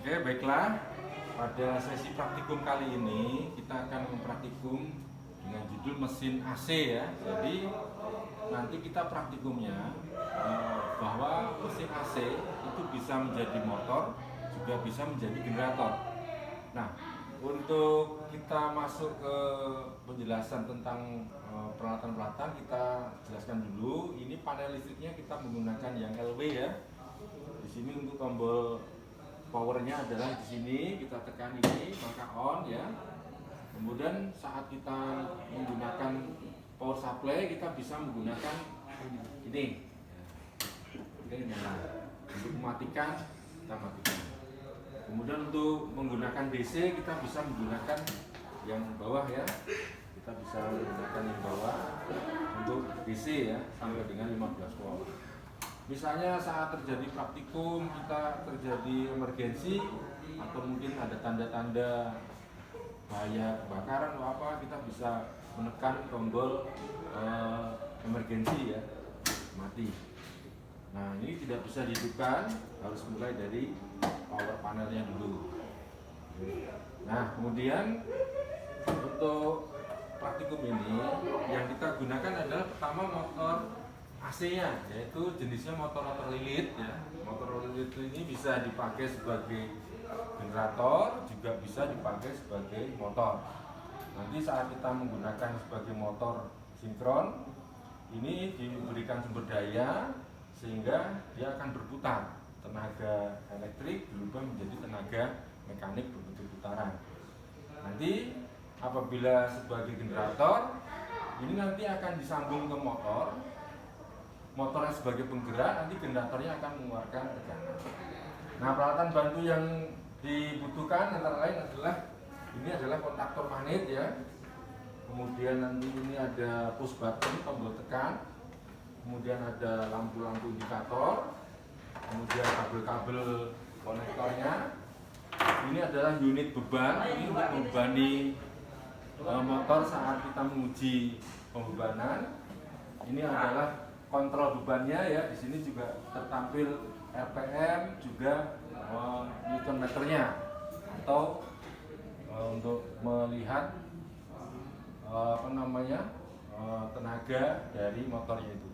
Oke, baiklah. Pada sesi praktikum kali ini kita akan mempraktikum dengan judul mesin AC ya. Jadi nanti kita praktikumnya bahwa mesin AC itu bisa menjadi motor, juga bisa menjadi generator. Nah, untuk kita masuk ke penjelasan tentang peralatan-peralatan, kita jelaskan dulu. Ini panel listriknya kita menggunakan yang LV ya. Di sini untuk tombol powernya adalah di sini, kita tekan ini maka on ya. Kemudian saat kita menggunakan power supply kita bisa menggunakan ini. Ini nyala. Untuk mematikan kita matikan. Kemudian untuk menggunakan DC kita bisa menggunakan yang bawah ya. Kita bisa menggunakan yang bawah untuk DC ya sampai dengan 15 volt. Misalnya saat terjadi praktikum, kita terjadi emergensi atau mungkin ada tanda-tanda bahaya kebakaran atau apa, kita bisa menekan tombol emergensi ya, mati. Nah ini tidak bisa dihidupkan, harus mulai dari power panelnya dulu. Nah kemudian untuk praktikum ini yang kita gunakan adalah pertama motor AC-nya, yaitu jenisnya motor lilit ya. Motor lilit ini bisa dipakai sebagai generator, juga bisa dipakai sebagai motor. Nanti saat kita menggunakan sebagai motor sinkron, ini diberikan sumber daya sehingga dia akan berputar. Tenaga elektrik berubah menjadi tenaga mekanik berbentuk putaran. Nanti apabila sebagai generator, ini nanti akan disambung ke motor. Motornya sebagai penggerak, nanti generatornya akan mengeluarkan tekanan. Nah, peralatan bantu yang dibutuhkan antara lain adalah ini adalah kontaktor magnet ya. Kemudian nanti ini ada push button, tombol tekan. Kemudian ada lampu-lampu indikator. Kemudian kabel-kabel konektornya. Ini adalah unit beban, ini untuk membebani motor saat kita menguji pembebanan. Ini adalah kontrol bebannya ya. Di sini juga tertampil RPM, juga Newton meternya atau untuk melihat tenaga dari motornya itu.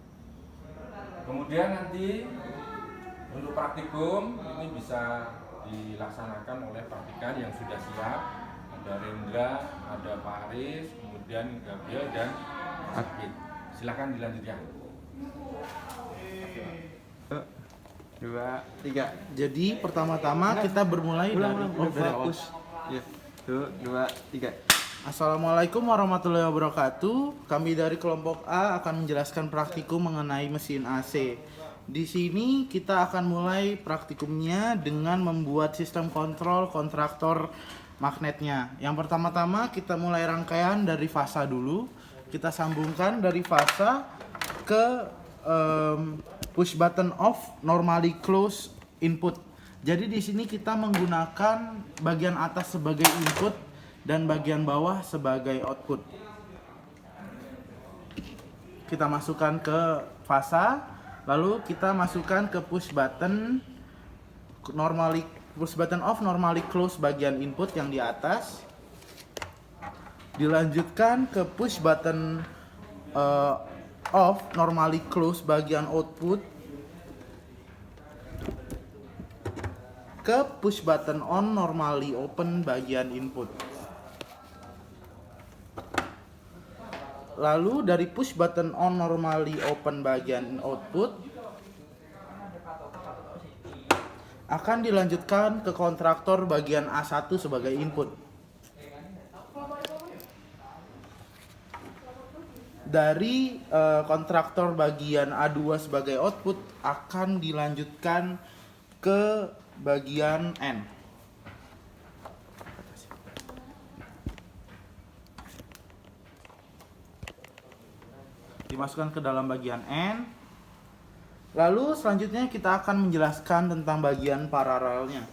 Kemudian nanti untuk praktikum ini bisa dilaksanakan oleh praktikan yang sudah siap. Ada Rendra, ada Pak Aris, kemudian Gabriel dan Akid. Silakan dilanjutkan. 2, 3. Jadi pertama-tama kita bermulai dari fokus. Ya. 2, 3. Assalamualaikum warahmatullahi wabarakatuh. Kami dari kelompok A akan menjelaskan praktikum mengenai mesin AC. Di sini kita akan mulai praktikumnya dengan membuat sistem kontrol kontraktor magnetnya. Yang pertama-tama kita mulai rangkaian dari fasa dulu. Kita sambungkan dari fasa ke push button off normally close input. Jadi di sini kita menggunakan bagian atas sebagai input dan bagian bawah sebagai output. Kita masukkan ke fasa, lalu kita masukkan ke push button off normally close bagian input yang di atas. Dilanjutkan ke push button off normally close bagian output, ke push button on normally open bagian input. Lalu dari push button on normally open bagian output akan dilanjutkan ke kontraktor bagian A1 sebagai input. Dari kontraktor bagian A2 sebagai output akan dilanjutkan ke bagian N. Dimasukkan ke dalam bagian N. Lalu selanjutnya kita akan menjelaskan tentang bagian paralelnya.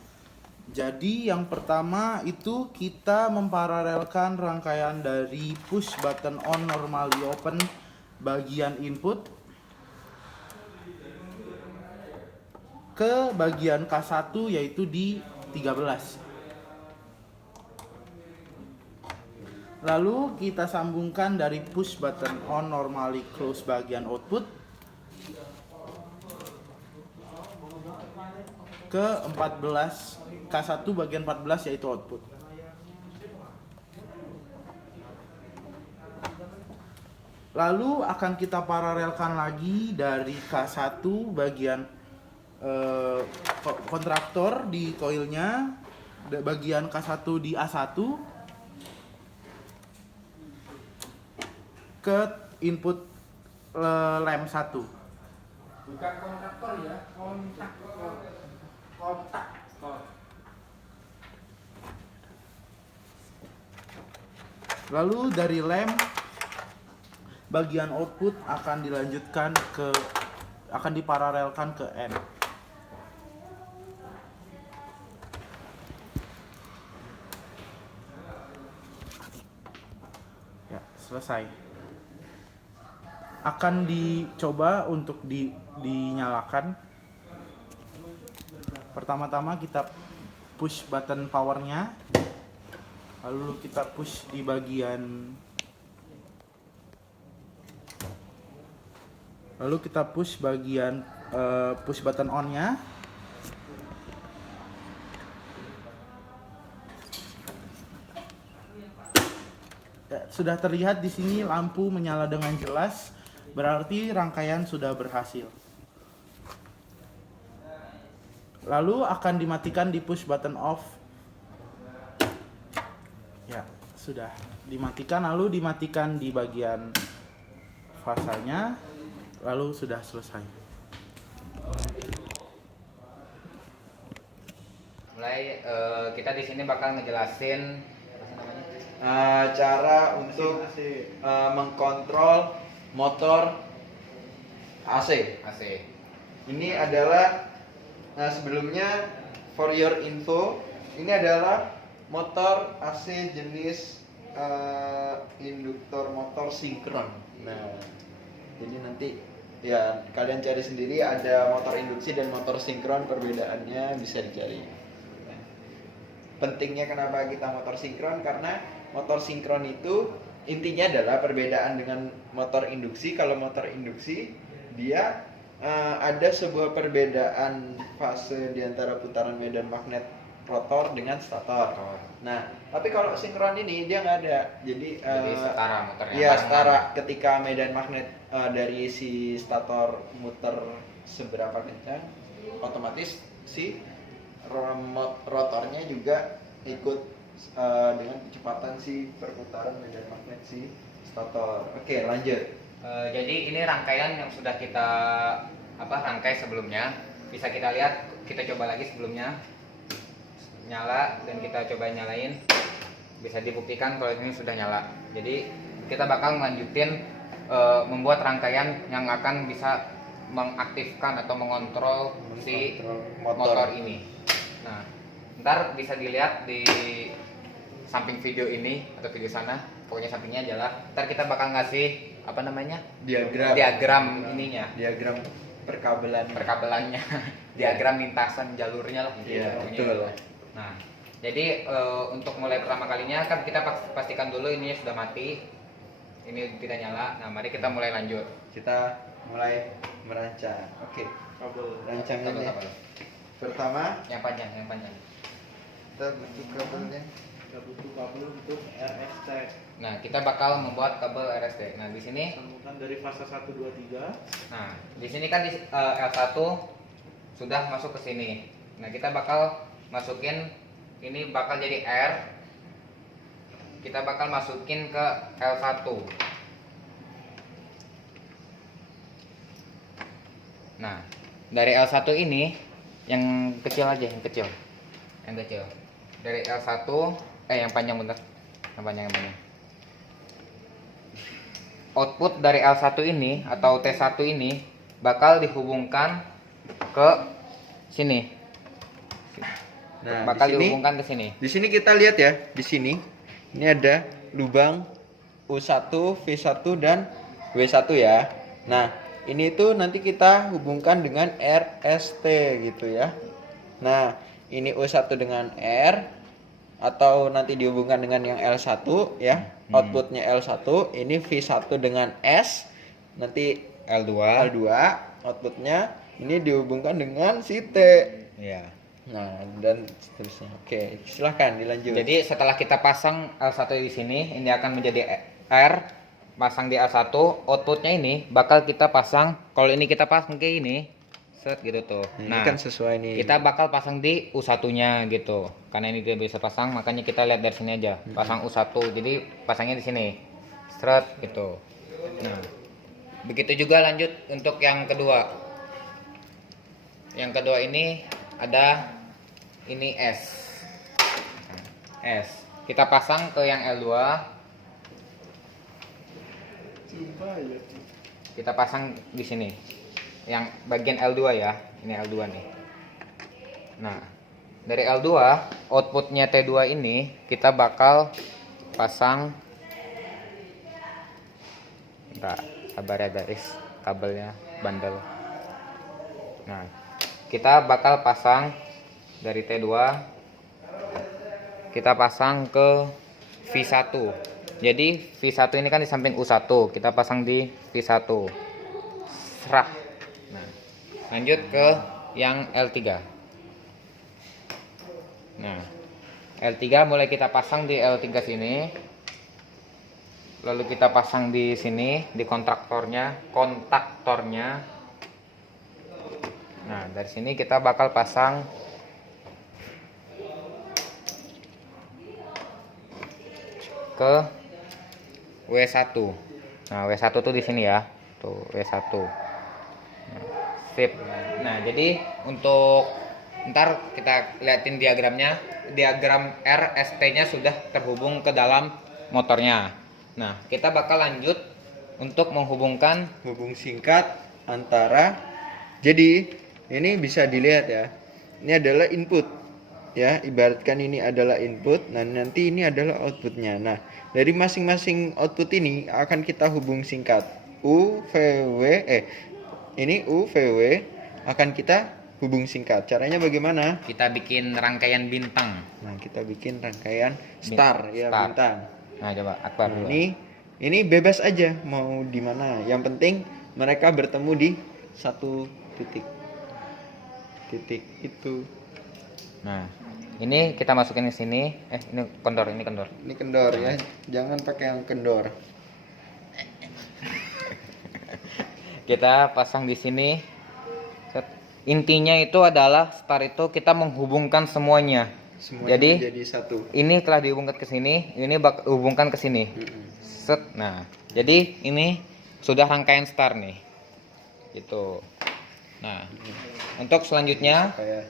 Jadi yang pertama itu kita memparalelkan rangkaian dari push button on normally open bagian input ke bagian K1 yaitu di 13. Lalu kita sambungkan dari push button on normally close bagian output ke 14 K1 bagian 14 yaitu output. Lalu akan kita paralelkan lagi dari K1 bagian kontraktor di koilnya, bagian K1 di A1 ke input lem 1. Bukan kontraktor ya, kontak. Lalu dari lem bagian output akan diparalelkan ke N. Ya, selesai. Akan dicoba untuk dinyalakan. Pertama-tama kita push button powernya, lalu kita push di bagian, push button on-nya. Ya, sudah terlihat di sini lampu menyala dengan jelas, berarti rangkaian sudah berhasil. Lalu akan dimatikan di push button off. Ya, sudah dimatikan, lalu dimatikan di bagian fasanya, lalu sudah selesai. Mulai kita di sini bakal ngejelasin Cara untuk mengkontrol motor AC. Ini adalah sebelumnya, for your info, ini adalah motor AC jenis induktor motor sinkron. Nah, jadi nanti ya kalian cari sendiri, ada motor induksi dan motor sinkron, perbedaannya bisa dicari. Pentingnya kenapa kita motor sinkron, karena motor sinkron itu intinya adalah perbedaan dengan motor induksi. Kalau motor induksi dia ada sebuah perbedaan fase di antara putaran medan magnet rotor dengan stator. Nah, tapi kalau sinkron ini dia nggak ada. Jadi setara motornya. Iya, setara. Ketika medan magnet dari si stator muter seberapa kencang, otomatis si rotornya juga ikut dengan kecepatan si perputaran medan magnet si stator. Oke, lanjut. Jadi ini rangkaian yang sudah kita rangkai sebelumnya. Bisa kita lihat, kita coba lagi sebelumnya. Nyala dan kita coba nyalain. Bisa dibuktikan kalau ini sudah nyala. Jadi kita bakal melanjutin membuat rangkaian yang akan bisa mengaktifkan atau mengontrol si motor ini. Nah, ntar bisa dilihat di samping video ini atau video sana, pokoknya sampingnya adalah ntar kita bakal ngasih diagram ininya, diagram perkabelannya, diagram lintasan jalurnya lah. Iya, betul. Nah, jadi untuk mulai pertama kalinya kan kita pastikan dulu ini sudah mati, ini tidak nyala. Nah, mari kita mulai lanjut. Kita mulai merancang. Oke, rancangannya. Pertama, yang panjang. kita butuh kabelnya. Kita butuh kabel untuk RST. Nah, kita bakal membuat kabel RST. Nah, di sini Sambungkan dari fase 1, 2, 3. Nah, di sini kan L1 sudah masuk ke sini. Nah, kita bakal masukin, ini bakal jadi R. Kita bakal masukin ke L1. Nah, dari L1 ini yang kecil aja, yang kecil. Dari L1, yang panjang bentar. Yang panjang. Output dari L1 ini atau T1 ini bakal dihubungkan ke sini. Nah, bakal di sini, dihubungkan ke sini. Di sini kita lihat ya, di sini ini ada lubang U1, V1 dan W1 ya. Nah, ini tuh nanti kita hubungkan dengan RST gitu ya. Nah, ini U1 dengan R, atau nanti dihubungkan dengan yang L1 ya, outputnya L1, ini V1 dengan S, nanti L2. L2 outputnya ini dihubungkan dengan si T. Ya. Nah, dan seterusnya. Oke, silahkan dilanjut. Jadi setelah kita pasang L1 di sini, ini akan menjadi R, pasang di L1, outputnya ini bakal kita pasang, kalau ini kita pasang ke ini, set gitu tuh. Ini Nah, kan sesuai nih. kita bakal pasang di U1-nya gitu. Karena ini dia bisa pasang, makanya kita lihat dari sini aja. Pasang U1, jadi pasangnya di sini. Seret gitu. Nah, begitu juga lanjut untuk yang kedua. Yang kedua ini ada ini S. S. Kita pasang ke yang L2. Kita pasang di sini. Yang bagian L2 ya. Ini L2 nih. Nah, dari L2 outputnya T2 ini kita bakal pasang. Bentar, sabar ya guys, kabelnya bandel. Nah, kita bakal pasang dari T2, kita pasang ke V1. Jadi V1 ini kan di samping U1, kita pasang di V1. Serah. Nah, lanjut ke yang L3. Nah, L3 mulai kita pasang di L3 sini. Lalu kita pasang di sini di kontaktornya. Nah, dari sini kita bakal pasang ke W1. Nah, W1 tuh di sini ya. Tuh, W1. Nah, sip. Nah, jadi untuk ntar kita liatin diagramnya. Diagram RST-nya sudah terhubung ke dalam motornya. Nah, kita bakal lanjut untuk menghubungkan Hubung singkat antara, jadi ini bisa dilihat ya, ini adalah input ya, ibaratkan ini adalah input, nah nanti ini adalah outputnya. Nah, dari masing-masing output ini akan kita hubung singkat ini UVW akan kita hubung singkat. Caranya bagaimana? kita bikin rangkaian bintang. Nah, kita bikin rangkaian star ya, Star. bintang. Nah, coba Akbar Nah, dulu. ini bebas aja mau di mana. Yang penting mereka bertemu di satu titik. Titik itu. Nah, ini kita masukin ke sini. Ini kendor, ini kendor. Ini kendor ya. Jangan pakai yang kendor. Kita pasang di sini. Set. Intinya itu adalah star itu kita menghubungkan semuanya. Semuanya Jadi menjadi satu. ini telah dihubungkan ke sini, ini hubungkan ke sini. Set. Nah, jadi ini sudah rangkaian star nih. Gitu. Nah, untuk selanjutnya Kayak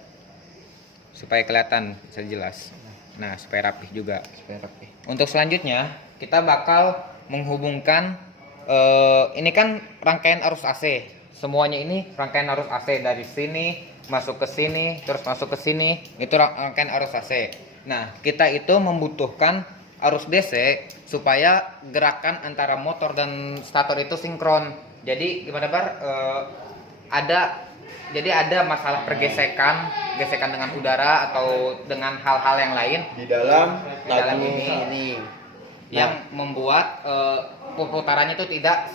supaya kelihatan bisa jelas. Nah, supaya rapih juga. supaya rapi. Untuk selanjutnya kita bakal menghubungkan ini kan rangkaian arus AC. Semuanya ini rangkaian arus AC dari sini masuk ke sini terus masuk ke sini, itu rangkaian arus AC. Nah, kita itu membutuhkan arus DC supaya gerakan antara motor dan stator itu sinkron. Jadi gimana Bar? Ada masalah pergesekan, gesekan dengan udara atau dengan hal-hal yang lain Di dalam dalam tabung ini. Yang membuat putarannya itu tidak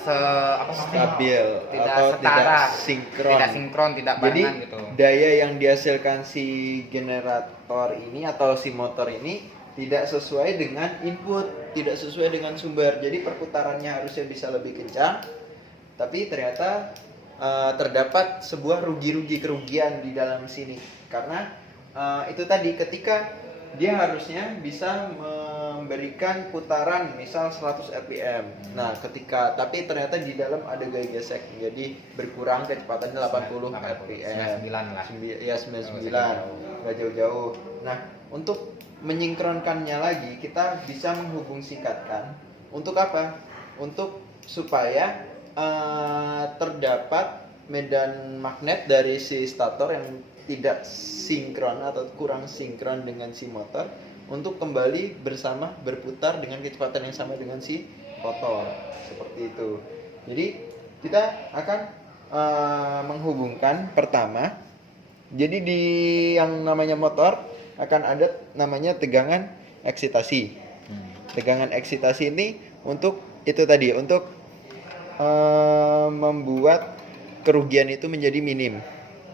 stabil tidak atau setara, tidak sinkron. tidak sinkron, tidak Jadi barengan gitu. daya yang dihasilkan si generator ini atau si motor ini tidak sesuai dengan input, tidak sesuai dengan sumber. Jadi perputarannya harusnya bisa lebih kencang, tapi ternyata terdapat sebuah kerugian di dalam sini. Karena itu tadi, ketika dia harusnya bisa memberikan putaran misal 100 rpm. Nah, tapi ternyata di dalam ada gaya gesek, jadi berkurang kecepatannya 80 rpm. 99 lah. Ya 99, nggak jauh-jauh. Nah, untuk menyinkronkannya lagi kita bisa menghubung singkatkan. Untuk apa? Untuk supaya terdapat medan magnet dari si stator yang tidak sinkron atau kurang sinkron dengan si motor untuk kembali bersama berputar dengan kecepatan yang sama dengan si rotor, seperti itu. Jadi kita akan menghubungkan pertama Jadi di yang namanya motor akan ada namanya tegangan eksitasi. Tegangan eksitasi ini untuk itu tadi, untuk membuat kerugian itu menjadi minim.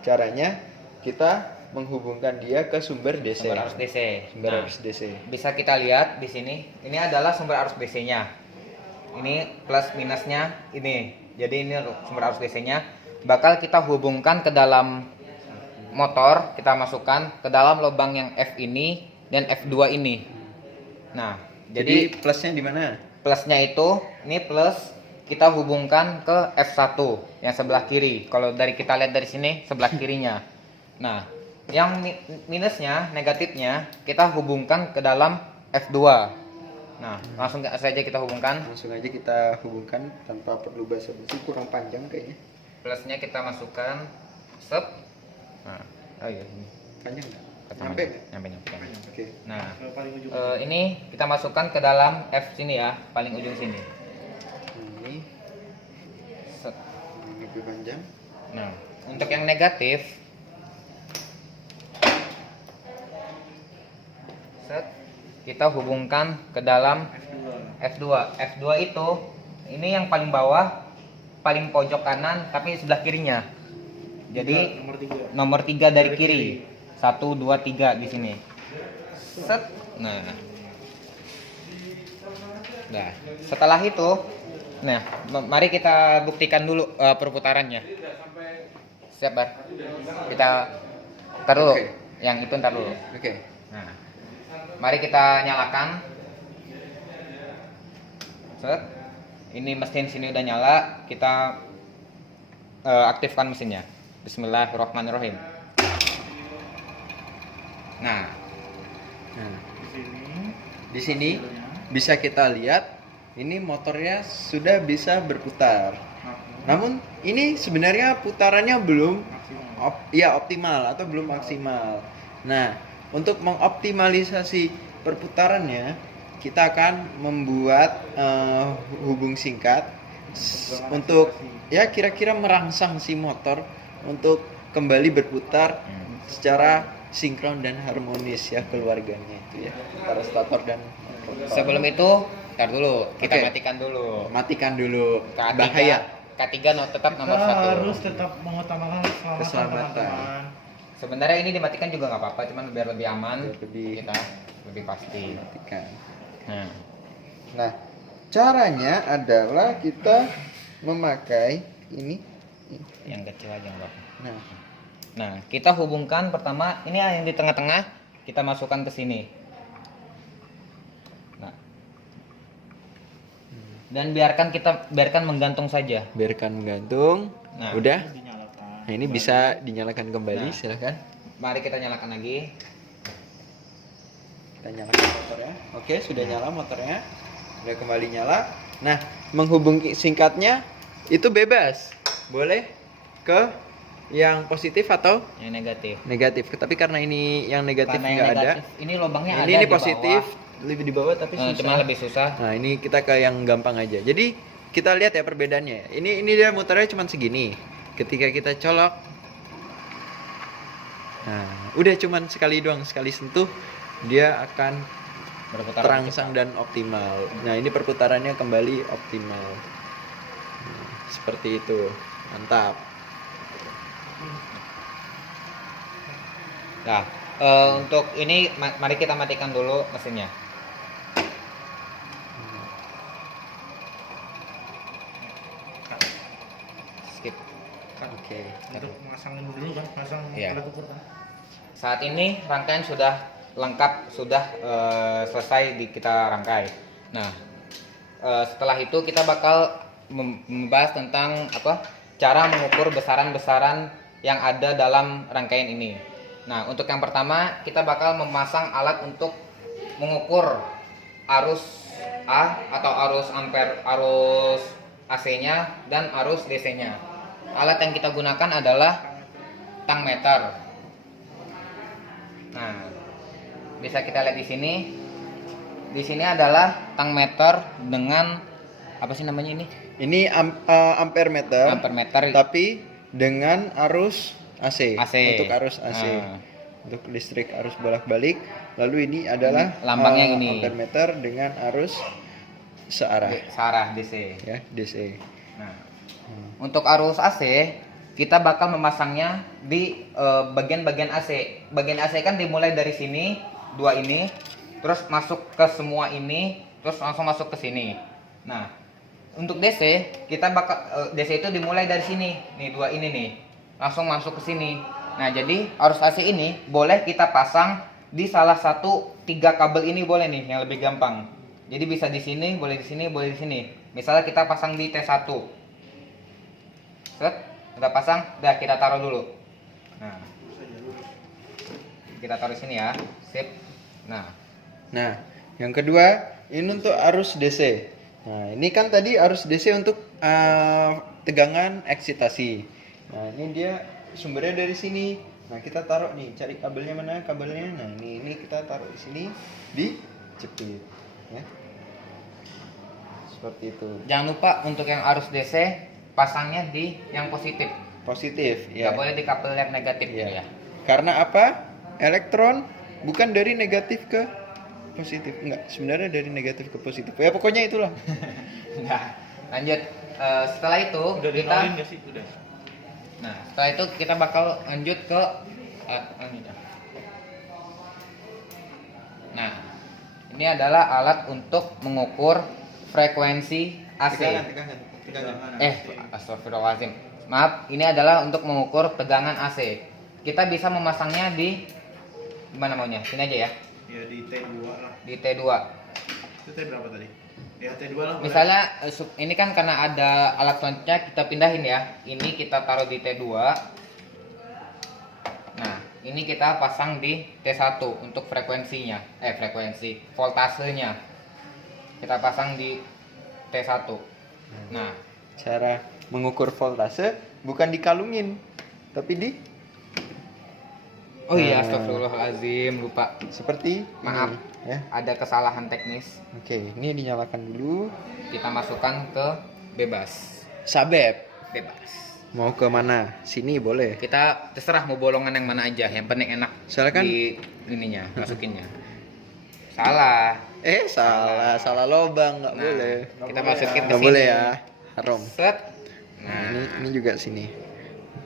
Caranya kita menghubungkan dia ke sumber DC. Sumber arus DC. Sumber Nah, arus DC. bisa kita lihat di sini. Ini adalah sumber arus DC-nya. Ini plus minusnya ini. Jadi ini sumber arus DC-nya. Bakal kita hubungkan ke dalam motor, kita masukkan ke dalam lubang yang F ini dan F2 ini. Nah, Jadi jadi plusnya di mana? plusnya itu ini plus kita hubungkan ke F1 yang sebelah kiri. Kalau dari kita lihat dari sini sebelah kirinya. Nah, yang minusnya, negatifnya kita hubungkan ke dalam F2. Nah, langsung saja kita hubungkan. Langsung aja kita hubungkan tanpa perlu basa-basi, kurang panjang kayaknya. Plusnya kita masukkan sep. Nah, oh iya ini. Panjang nggak? Nyampe, Nyampe? nyampe. Oke. Nah, Ke paling ujung. ini kita masukkan ke dalam F sini ya, paling ujung sini. Ini Set. lebih panjang. Nah, untuk yang negatif, set, kita hubungkan ke dalam F2. F2 itu ini yang paling bawah, paling pojok kanan, tapi sebelah kirinya. Jadi nomor 3. nomor 3 dari kiri. 1 2 3 di sini. Set. Nah. Nah, setelah itu, nah, mari kita buktikan dulu perputarannya. Siap, Bar? Kita tar dulu. Oke. Yang itu ntar dulu. Oke. Nah, mari kita nyalakan. Set. Ini mesin sini udah nyala, kita aktifkan mesinnya. Bismillahirrahmanirrahim. Nah, Nah, Di sini. di sini bisa kita lihat ini motornya sudah bisa berputar. Namun ini sebenarnya putarannya belum optimal atau belum maksimal. Nah, untuk mengoptimalisasi perputarannya, kita akan membuat hubung singkat untuk ya kira-kira merangsang si motor untuk kembali berputar secara sinkron dan harmonis ya keluarganya itu ya, antara stator dan motor. sebelum itu, tar dulu, kita Oke. matikan dulu. Matikan dulu, K3, bahaya. K3 tetap nomor Kita 1. harus tetap mengutamakan keselamatan Keselamatan. teman-teman. Sebenarnya ini dimatikan juga nggak apa-apa, cuman biar lebih aman, Biar lebih- kita lebih pasti. Matikan. Nah, Nah, caranya adalah kita memakai ini. yang kecil aja nggak apa-apa. Nah, Nah, kita hubungkan pertama ini yang di tengah-tengah, kita masukkan ke sini. Nah, dan biarkan menggantung saja. biarkan menggantung. Nah. Udah. Dinyalakan. Nah, ini bisa dinyalakan kembali, Nah. silahkan. Mari kita nyalakan lagi. Kita nyalakan motornya. Oke, sudah nyala motornya. Udah kembali nyala. Nah, menghubungi singkatnya itu bebas. Boleh ke yang positif atau Yang negatif. negatif. Tapi karena ini yang negatif Karena yang nggak ada. negatif, ini lubangnya ada Ini di positif, bawah. lebih di bawah tapi susah. Cuma lebih susah. Nah, ini kita ke yang gampang aja. Jadi, kita lihat ya perbedaannya. Ini dia muternya cuma segini. Ketika kita colok, nah, udah cuman sekali doang, sekali sentuh dia akan Berputar terangsang dan optimal. Nah, ini perputarannya kembali optimal. Nah, seperti itu. Mantap. Nah, untuk ini mari kita matikan dulu mesinnya. Skip. Oke. Untuk masangin dulu kan, pasang Iya. alat ukur kan. Saat ini rangkaian sudah lengkap, sudah selesai kita rangkai. Nah, setelah itu kita bakal membahas tentang cara mengukur besaran-besaran yang ada dalam rangkaian ini. Nah, untuk yang pertama kita bakal memasang alat untuk mengukur arus A atau arus ampere, arus AC-nya dan arus DC-nya. Alat yang kita gunakan adalah tang meter. Nah, bisa kita lihat di sini. Di sini adalah tang meter dengan apa sih namanya ini? Ini ampere meter, Ampere meter. tapi dengan arus AC. AC. Untuk arus AC. Ah. Untuk listrik arus bolak-balik. Lalu ini adalah Lambangnya ini. ampermeter dengan arus searah Searah DC. ya, DC. Nah, untuk arus AC kita bakal memasangnya di bagian-bagian AC. Bagian AC kan dimulai dari sini, dua ini, terus masuk ke semua ini, terus langsung masuk ke sini. Nah, untuk DC kita bakal DC itu dimulai dari sini, nih dua ini nih, langsung masuk ke sini. Nah, jadi arus AC ini boleh kita pasang di salah satu 3 kabel ini boleh nih, yang lebih gampang. Jadi bisa di sini, boleh di sini, boleh di sini. Misalnya kita pasang di T1. Set, udah pasang, udah kita taruh dulu. Nah, kita taruh sini ya, sip. Nah, Yang kedua ini untuk arus DC. Nah, ini kan tadi arus DC untuk tegangan eksitasi. Nah, ini dia sumbernya dari sini. Nah, kita taruh nih, cari kabelnya mana kabelnya. Nah, ini kita taruh di sini, dijepit. Ya. Seperti itu. jangan lupa untuk yang arus DC pasangnya di yang positif. Positif, Nggak ya. boleh di kabel yang negatif Iya. ya. Karena apa? Elektron bukan dari negatif ke positif. Enggak, sebenarnya dari negatif ke positif. Ya pokoknya itulah. Nah, lanjut. Setelah itu kita nggak sih? Udah. Nah, setelah itu kita bakal lanjut ke Nah, ini adalah alat untuk mengukur frekuensi AC. Tegangan. Astagfirullahaladzim. Maaf, ini adalah untuk mengukur tegangan AC. Kita bisa memasangnya di mana maunya? Sini aja ya, Ya di T2 lah. di T2. Itu T berapa tadi? Ya T2 lah. Misalnya ini kan karena ada alat selanjutnya kita pindahin ya. Ini kita taruh di T2. Nah, ini kita pasang di T1 untuk frekuensinya. Frekuensi voltasenya. Kita pasang di T1. Nah, Cara mengukur voltase bukan dikalungin, tapi oh iya, Nah. astagfirullahaladzim, lupa. seperti Maaf. ini, ya. Ada kesalahan teknis. Oke, ini dinyalakan dulu. Kita masukkan ke bebas. Sabep. Bebas. Mau ke mana? Sini boleh. Kita terserah mau bolongan yang mana aja, yang penting enak Soalnya kan di ininya, masukinnya. Salah. salah lobang, nggak Nah, boleh. kita masukin ke Nggak sini. boleh ya. Haram. Set. Nah, Nah, ini juga sini.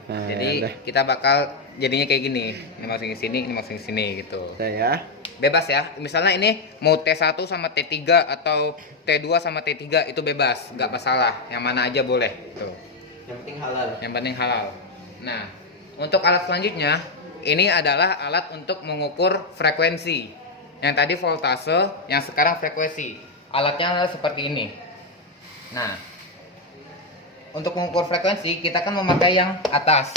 Nah, jadi udah. kita bakal jadinya kayak gini. Ini masukin sini, ini masukin sini gitu. Udah ya. Bebas ya. Misalnya ini mau T1 sama T3 atau T2 sama T3 itu bebas, nggak masalah. Yang mana aja boleh. Tuh. Yang penting halal. Yang penting halal. Nah, untuk alat selanjutnya, ini adalah alat untuk mengukur frekuensi. Yang tadi voltase, yang sekarang frekuensi. Alatnya adalah seperti ini. Nah, untuk mengukur frekuensi, kita kan memakai yang atas.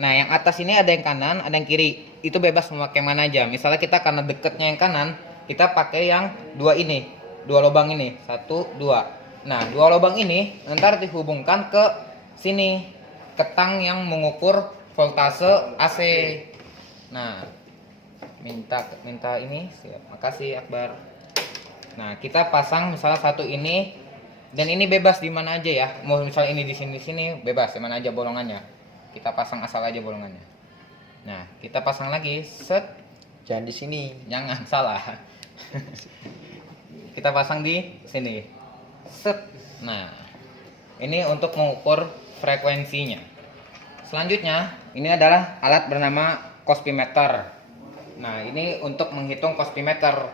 Nah, yang atas ini ada yang kanan, ada yang kiri. Itu bebas memakai mana aja. Misalnya kita karena deketnya yang kanan, kita pakai yang dua ini, dua lubang ini, 1, 2. Nah, dua lubang ini ntar dihubungkan ke sini, ke tang yang mengukur voltase AC. Nah, minta ini, siap. Makasih Akbar. Nah, kita pasang misalnya satu ini, dan ini bebas di mana aja ya. Mau misalnya ini di sini bebas di mana aja bolongannya. Kita pasang asal aja bolongannya. Nah, kita pasang lagi, set. Jangan di sini. Jangan salah. Kita pasang di sini. Set. Nah, ini untuk mengukur frekuensinya. Selanjutnya, ini adalah alat bernama kospimeter. Nah, ini untuk menghitung kospimeter.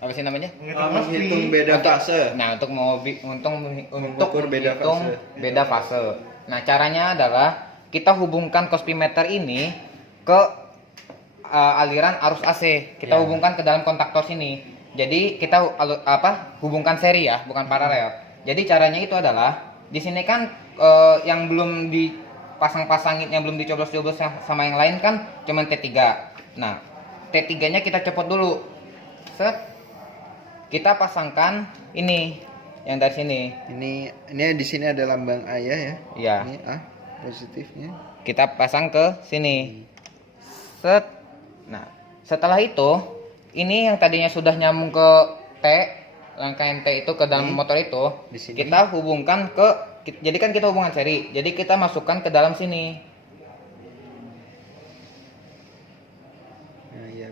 Apa sih namanya? Menghitung beda fase. Nah, untuk Mengukur beda menghitung fase. beda fase. Nah, caranya adalah kita hubungkan kospimeter ini ke aliran arus AC. Kita Ya. hubungkan ke dalam kontaktor sini. Jadi kita hubungkan seri ya, bukan paralel. Jadi caranya itu adalah di sini kan yang belum dipasang-pasangin, yang belum dicoblos-coblos sama yang lain kan cuman T3. Nah, T3-nya kita copot dulu. Set. Kita pasangkan ini yang dari sini. Ini di sini ada lambang ayah ya. Iya. Ini A positifnya. Kita pasang ke sini. Set. Nah, setelah itu ini yang tadinya sudah nyambung ke T, rangkaian T itu ke dalam motor itu, Di sini. kita hubungkan jadi kan kita hubungan seri. Jadi kita masukkan ke dalam sini.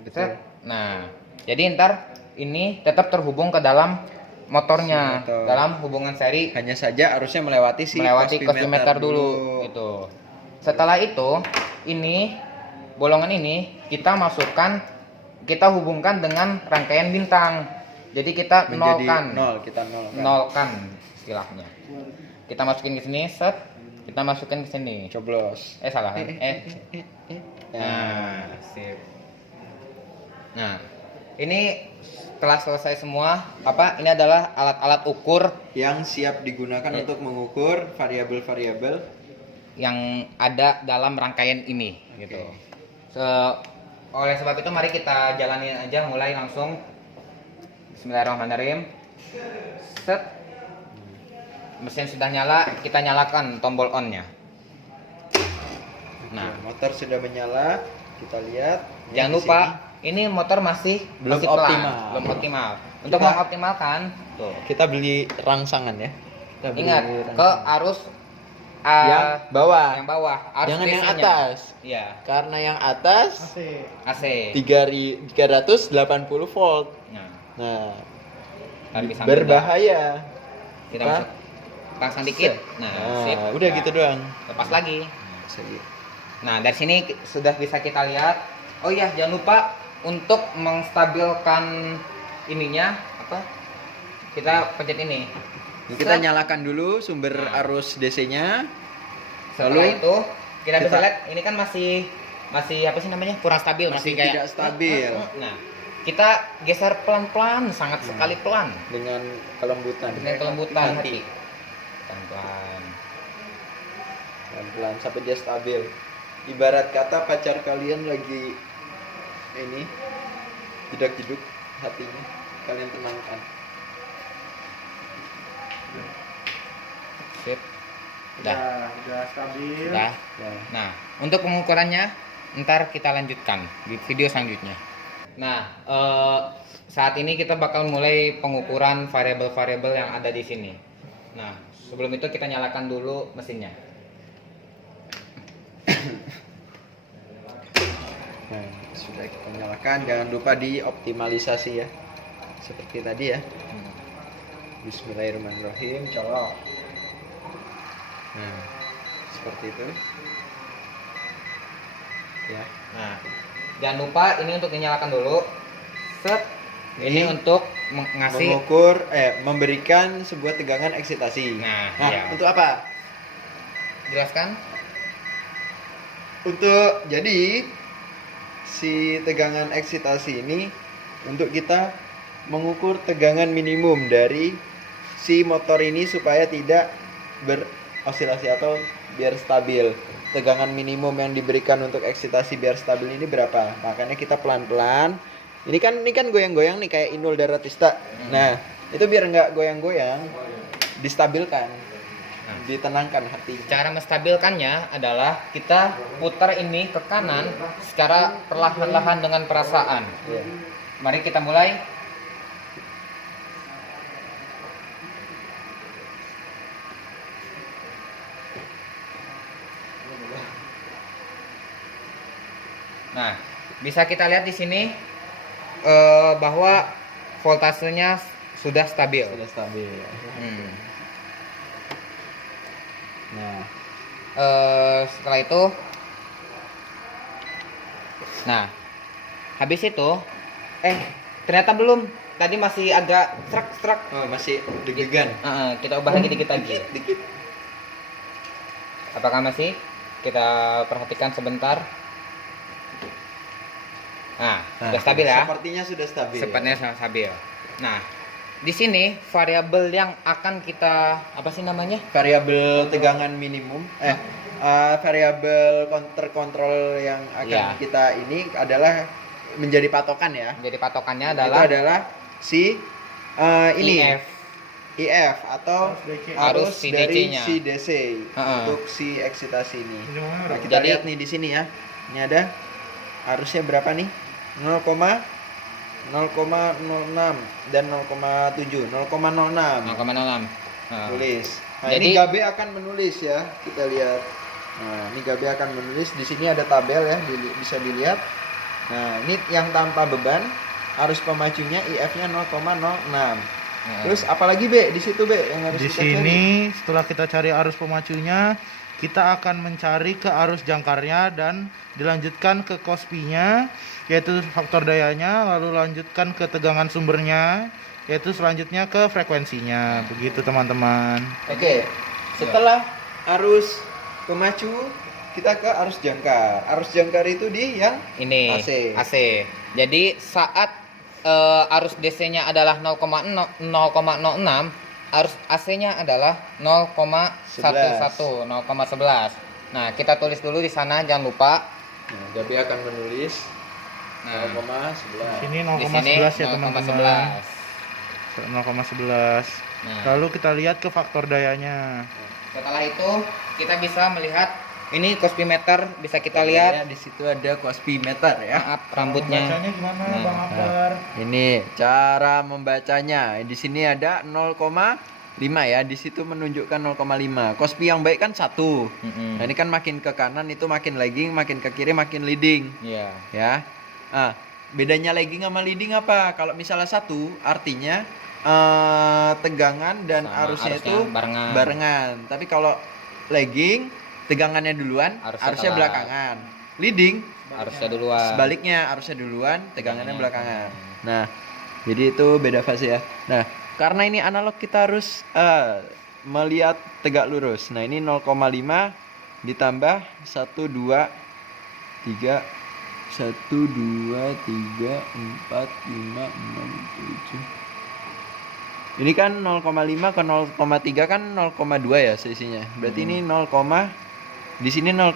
betul. Set. Nah, jadi ntar ini tetap terhubung ke dalam motornya, Si motor. dalam hubungan seri Hanya saja harusnya melewati cosimeter dulu gitu. Setelah itu, ini bolongan ini kita masukkan, kita hubungkan dengan rangkaian bintang. Jadi kita Menjadi nolkan, kita nolkan. nolkan istilahnya. Kita masukin ke sini, set. Kita masukin ke sini. Coblos. Salah kan? Nah, Nah, sip. Nah, ini setelah selesai semua, ini adalah alat-alat ukur yang siap digunakan untuk mengukur variabel-variabel yang ada dalam rangkaian ini gitu. Oleh sebab itu mari kita jalanin aja, mulai langsung. Bismillahirrahmanirrahim. Set. Mesin sudah nyala, kita nyalakan tombol on-nya. Nah, motor sudah menyala, kita lihat. jangan Di lupa sini. ini motor masih Belum pelan, optimal. belum optimal. Untuk Kita- mengoptimalkan, tuh. Kita beli rangsangan ya. Kita beli Ingat rangsangan. ke arus yang bawah. yang bawah, arus Jangan yang DC-nya. atas. Iya, Karena yang atas AC. 380 volt. Nah, Nah, tarik sambil berbahaya. kita Apa? masuk pasang dikit. Nah, sip. Udah Nah, gitu doang. lepas lagi. Segi. Nah, dari sini sudah bisa kita lihat. Oh iya, jangan lupa untuk menstabilkan ininya apa? Kita pencet ini. Kita Set. nyalakan dulu sumber Nah. arus DC-nya. Setelah Lalu itu kita bisa kita- lihat ini kan masih apa sih namanya? Kurang stabil, Masih kayak tidak stabil. Nah, kita geser pelan-pelan, sangat sekali pelan Dengan kelembutan. dengan kelembutan Hati. hati. Pelan-pelan. Pelan-pelan sampai dia stabil. Ibarat kata pacar kalian lagi ini jedak-jeduk hatinya, kalian tenangkan. Sip. Udah. Udah stabil. Udah. Nah, Nah, untuk pengukurannya ntar kita lanjutkan di video selanjutnya. Nah, saat ini kita bakal mulai pengukuran variabel-variabel yang ada di sini. Nah, sebelum itu kita nyalakan dulu mesinnya. nah, sudah kita nyalakan, jangan lupa dioptimalisasi ya. Seperti tadi ya. Bismillahirrahmanirrahim, colok. Nah, seperti itu. Ya. Nah, jangan lupa ini untuk dinyalakan dulu. Set. Ini untuk ngasih. Mengukur, memberikan sebuah tegangan eksitasi. Nah, Nah, iya. untuk apa? Jelaskan. Untuk jadi si tegangan eksitasi ini untuk kita mengukur tegangan minimum dari si motor ini supaya tidak berosilasi atau biar stabil. Tegangan minimum yang diberikan untuk eksitasi biar stabil ini berapa? Makanya kita pelan-pelan. Ini kan goyang-goyang nih kayak Inul Daratista. Nah, itu biar nggak goyang-goyang, distabilkan, ditenangkan hati. Cara menstabilkannya adalah kita putar ini ke kanan secara perlahan-lahan dengan perasaan. Ya. Mari kita mulai. Nah, bisa kita lihat di sini bahwa voltasenya sudah stabil. Sudah stabil. Hmm. Nah, Setelah itu, nah, habis itu, ternyata belum. Tadi masih agak serak-serak. oh, masih deg-degan. Kita ubah lagi dikit lagi. Dikit. Apakah masih? Kita perhatikan sebentar. Nah, sudah stabil ya. Sepertinya sudah stabil. Sepertinya sudah stabil. Nah, di sini variabel yang akan kita apa sih namanya? Variabel tegangan minimum, variabel terkontrol yang akan Iya. kita ini adalah menjadi patokan ya. Jadi patokannya Itu adalah adalah si ini IF. IF atau Arus arus si dari DC-nya. si DC Heeh. untuk si eksitasi ini. Nah, kita Jadi- lihat nih di sini ya. Ini ada arusnya berapa nih? 0,06 dan 0,7. 0,06. 0,06. Tulis. Nah, Jadi- ini Gabe akan menulis ya. Kita lihat. Nah, ini Gabe akan menulis. Di sini ada tabel ya, bisa dilihat. Nah, ini yang tanpa beban, arus pemacunya IF-nya 0,06. Terus apalagi B di situ B yang harus Di kita cari? sini setelah kita cari arus pemacunya, kita akan mencari ke arus jangkarnya dan dilanjutkan ke kospinya, yaitu faktor dayanya, lalu lanjutkan ke tegangan sumbernya, yaitu selanjutnya ke frekuensinya. Begitu teman-teman. Oke, setelah arus pemacu, kita ke arus jangkar. Arus jangkar itu di yang Ini AC. Jadi saat arus DC-nya adalah 0,06, arus AC-nya adalah 0,11. Nah, kita tulis dulu di sana, jangan lupa. Nah, Gabi akan menulis Nah, 0,11. Sini di sini 0,11 ya teman-teman. 0,11. 0,11. Nah, Lalu kita lihat ke faktor dayanya. setelah itu kita bisa melihat ini kospimeter, bisa kita lihat Di situ ada kospimeter ya. maaf rambutnya. Bacanya gimana, Nah, Bang Akbar? Ini cara membacanya. Di sini ada 0,5 ya. Di situ menunjukkan 0,5. Kospi yang baik kan 1. Nah, ini kan makin ke kanan itu makin lagging, makin ke kiri makin leading, Iya. ya. Ah, bedanya lagging sama leading apa? Kalau misalnya 1 artinya tegangan dan Sama, arusnya arusnya itu barengan. barengan. Tapi kalau lagging tegangannya duluan, Arusnya arusnya telat. belakangan. Leading Harusnya duluan. sebaliknya, arusnya duluan, tegangannya Tegangannya belakangan. belakangan. Nah, jadi itu beda fase ya. Nah, karena ini analog kita harus melihat tegak lurus. Nah, ini 0,5 ditambah 1 2 3 1 2 3 4 5 6 7. Ini kan 0,5 ke 0,3 kan 0,2 ya seisinya. Berarti ini 0, di sini 0,4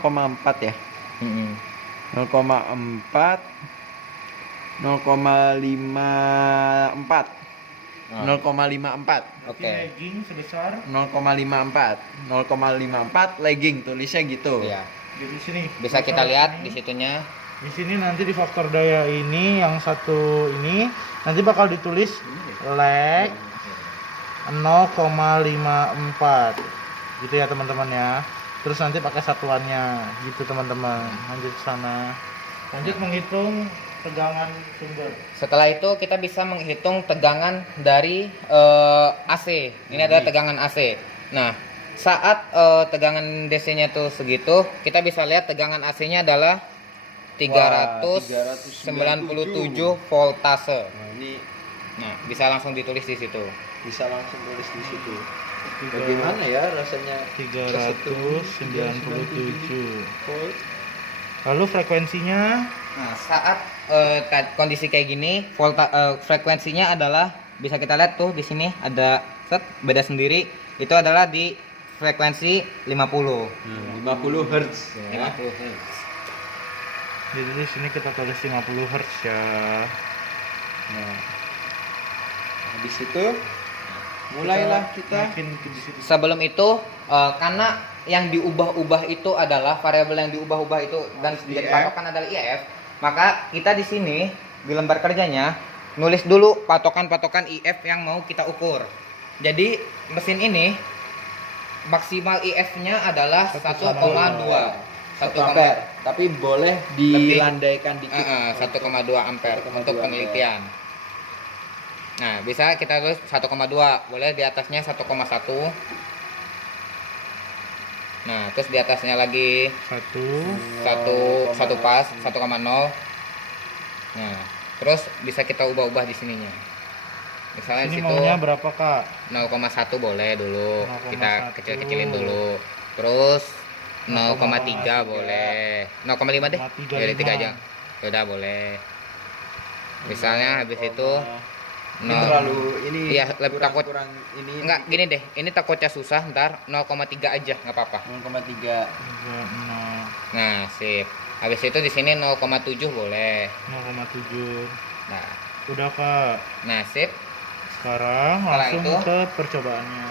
ya. 0,4 0,54 0,54 Oke. Lagging sebesar 0,54 0,54 lagging tulisnya gitu. Iya. di sini. Bisa kita lihat di situnya. Di sini nanti di faktor daya ini yang satu ini nanti bakal ditulis lag 0,54 gitu ya teman-teman ya. Terus nanti pakai satuannya gitu teman-teman. Lanjut ke sana. Lanjut menghitung tegangan sumber. Setelah itu kita bisa menghitung tegangan dari AC. Ini adalah tegangan AC. Nah, saat tegangan DC-nya tuh segitu, kita bisa lihat tegangan AC-nya adalah 397 voltase. Nah, ini Nah, bisa langsung ditulis di situ. bisa langsung tulis di situ. Bagaimana ya rasanya? 397 volt? lalu frekuensinya Nah, saat kondisi kayak gini, frekuensinya adalah bisa kita lihat tuh di sini ada beda sendiri. Itu adalah di frekuensi 50. 50 Hz ya. 50 Hz. jadi di sini kita tulis 50 Hz ya. Nah, habis itu mulailah kita makin ke situ. Sebelum itu karena yang diubah-ubah itu adalah variabel yang diubah-ubah itu dan jadi IF. patokan adalah IF, maka kita di sini di lembar kerjanya nulis dulu patokan-patokan IF yang mau kita ukur. Jadi mesin ini maksimal IF-nya adalah 1,2. 1 ampere, tapi boleh dilandaikan dikit. 1,2 ampere 1,2 untuk penelitian. Nah, bisa kita tulis 1,2, boleh di atasnya 1,1. Nah, terus di atasnya lagi satu pas 1,0. Nah, terus bisa kita ubah-ubah di sininya. Misalnya di Ini situ maunya berapa kak? 0,1 boleh dulu. 0,1. Kita kecil-kecilin dulu. Terus 0,3 boleh. 0,5 deh. 0,35. Jadi 3 aja. Udah boleh. Misalnya habis itu Ini terlalu ini Iya, lebih takut. kurang ini. enggak gini deh. Ini takutnya susah, ntar 0,3 aja nggak apa-apa. 0,3. 0,7 Nah, sip. Habis itu di sini 0,7 boleh. 0,7 Nah, udah kak. nah sip. Sekarang Setelah langsung itu, ke percobaannya.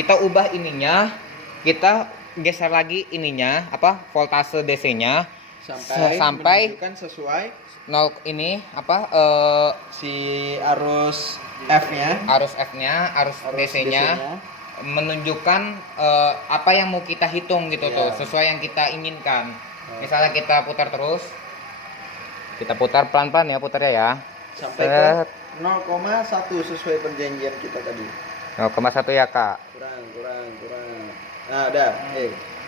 Kita ubah ininya. Kita geser lagi ininya, apa? Voltase DC-nya sampai menunjukkan sesuai 0 ini apa? si arus F-nya, Arus F-nya, arus DC-nya menunjukkan apa yang mau kita hitung gitu Iya. tuh, sesuai yang kita inginkan. Misalnya kita putar terus. Kita putar pelan-pelan ya, putarnya ya. Sampai ke Set. 0,1 sesuai perjanjian kita tadi. 0,1 ya kak. Kurang. Nah, dah.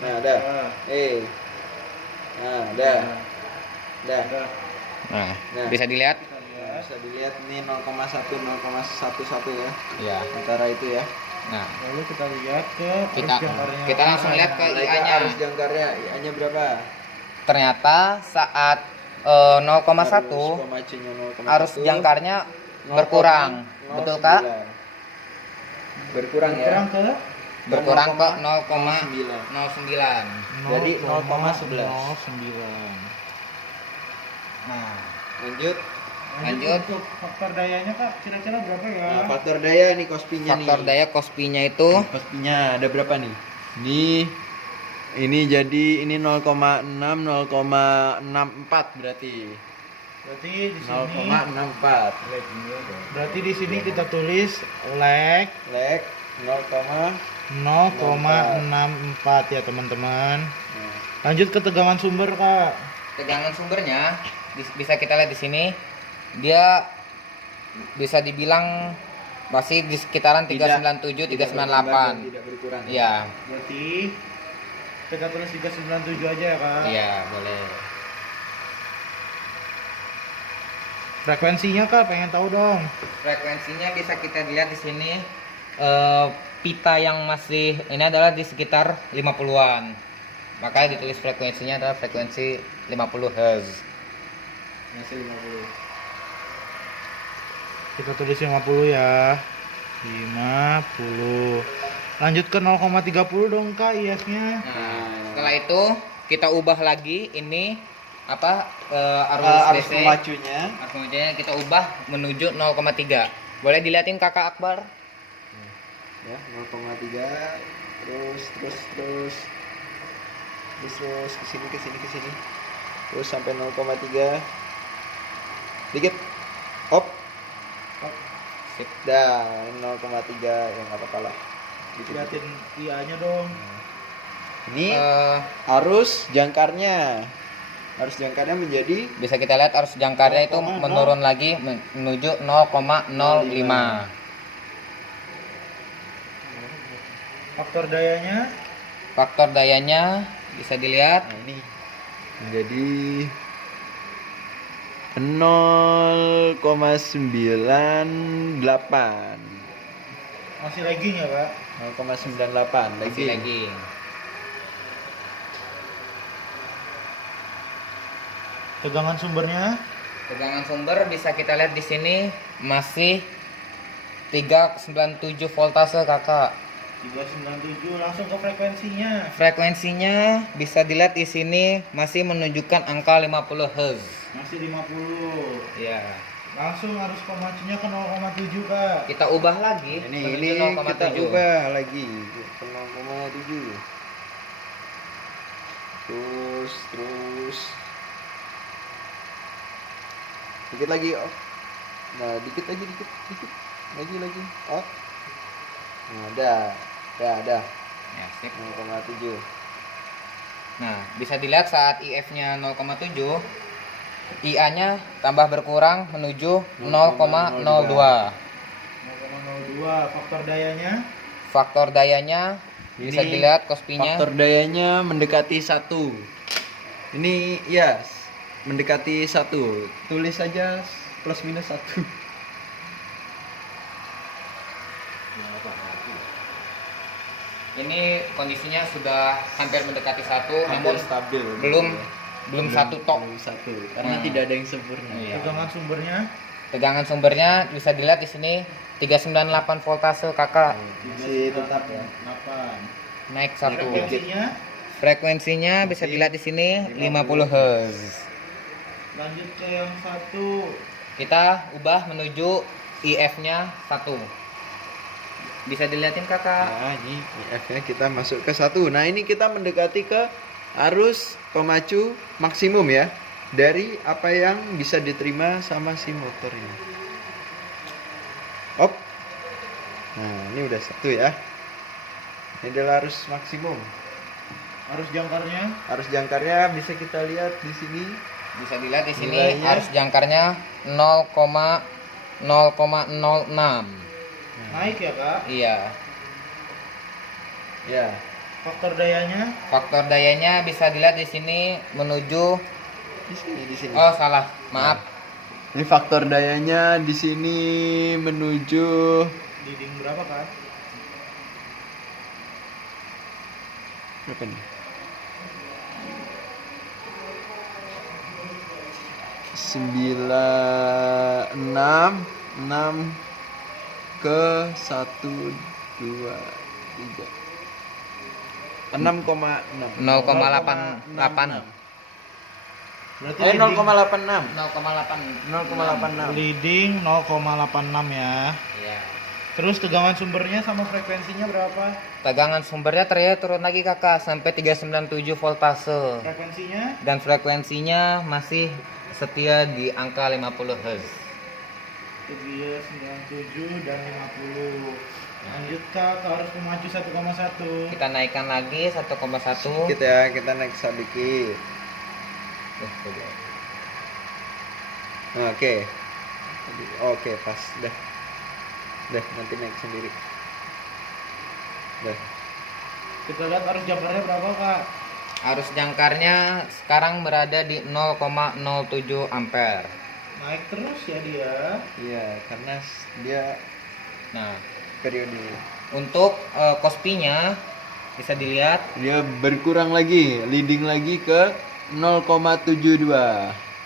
Nah, dah. Nah, dah. Dah. Nah, Nah. bisa dilihat. Nah, bisa dilihat ini 0,1 ya. Ya. Antara itu ya. Nah, Lalu kita lihat ke kita arus jangkarnya. kita langsung lihat ke Mereka IA-nya. arus jangkarnya, IA-nya berapa? Ternyata saat 0,1 Pemacunya 0,1, arus jangkarnya berkurang. Betul kak? Berkurang ya. Berkurang ke Berkurang ke 0,9. 0,09. Jadi 0,11. 0,11. Nah, Lanjut. Lanjut. Untuk faktor dayanya kak, kira-kira berapa ya? Nah, faktor daya nih kospinya nih. faktor daya Kospinya itu Kospinya ada berapa nih? Ini jadi ini 0,6 0,64 berarti. Berarti di sini 0,64. berarti di sini kita tulis lag Lek 0, 0,64 ya teman-teman. Lanjut ke tegangan sumber kak. tegangan sumbernya bisa kita lihat di sini. Dia bisa dibilang masih di sekitaran 397 398. Tidak berkurang. Iya. Berarti kita tulis 397 aja ya kak. Iya, boleh. Frekuensinya kak, pengen tahu dong. Frekuensinya bisa kita lihat di sini. Pita yang masih ini adalah di sekitar 50-an. Makanya ditulis frekuensinya adalah frekuensi 50 Hz. Masih 50. Kita tulis 50 ya. 50. Lanjut ke 0,30 dong kak IF-nya. Nah, setelah itu kita ubah lagi ini apa Arus DC. pemacunya. Arus pemacunya kita ubah menuju 0,3. Boleh dilihatin kakak Akbar? Ya, 0,3 terus ke sini. Terus sampai 0,3. Dikit. Hop. Sip. Dah, 0,3 ya nggak apa-apa lah. Dikit. Lihatin IA-nya dong. Ini Eh, arus jangkarnya. Arus jangkarnya menjadi bisa kita lihat arus jangkarnya itu 0,0. menurun lagi menuju 0,05. Faktor dayanya Faktor dayanya bisa dilihat nah ini menjadi 0,98. masih lagging ya kak. 0,98 masih lagi. Tegangan sumbernya Tegangan sumber bisa kita lihat di sini masih 397 voltase kakak. 397. Langsung ke frekuensinya. Frekuensinya bisa dilihat di sini masih menunjukkan angka 50 Hz. Masih 50. Iya. Langsung arus pemacunya ke 0,7 kak. Kita ubah lagi ini menuju kita 0,7. ubah lagi ke 0,7. Terus dikit lagi oh. Nah, dikit lagi. Lagi. Oh. Nah, dah. Ya, sip. 0,7. Nah, bisa dilihat saat IF-nya 0,7, IA-nya tambah berkurang menuju 0,02. 0,02. Faktor dayanya Faktor dayanya bisa Ini dilihat Kospinya. Faktor dayanya mendekati 1. Ini ya mendekati 1. Tulis saja plus minus 1. Ini kondisinya sudah hampir mendekati 1, namun stabil. belum satu tok. Belum 1 karena Nah. tidak ada yang sempurna. Iya. tegangan sumbernya Tegangan sumbernya bisa dilihat di sini 398 voltase kakak. Masih tetap ya. 8. Naik 1. Frekuensinya Frekuensinya bisa dilihat di sini 50 Hz. lanjut ke yang satu. Kita ubah menuju IF-nya 1. Bisa dilihatin kakak. Nah, ini IF-nya kita masuk ke 1. Nah, ini kita mendekati ke arus pemacu maksimum ya. Dari apa yang bisa diterima sama si motor ini. Op. Nah, ini udah 1 ya. Ini adalah arus maksimum. Arus jangkarnya Arus jangkarnya bisa kita lihat di sini Bisa dilihat di sini Nilainya? arus jangkarnya 0,06. Naik ya kak. Iya. Ya. Faktor dayanya Faktor dayanya bisa dilihat di sini menuju Di sini. oh salah, maaf. Ini faktor dayanya di sini menuju leading berapa kak? berapa nih? 6 ke 1 2 3 6,6 0,88. Berarti 0,86 0,8. leading 0,86 ya. Iya. Terus tegangan sumbernya sama frekuensinya berapa? Tegangan sumbernya ternyata turun lagi kakak sampai 397 voltase. Frekuensinya Dan frekuensinya masih setia di angka 50 Hz. 397 dan 50. Lanjut kak ke arus pemacu 1,1. Kita naikkan lagi 1,1. sedikit ya, kita naik sedikit. Nah, oke pas dah nanti naik sendiri dah. Kita lihat arus jangkarnya berapa kak? Arus jangkarnya sekarang berada di 0,07 ampere. Naik terus ya dia. Iya, karena dia Nah, periode untuk kospinya bisa dilihat dia berkurang lagi, leading lagi ke 0,72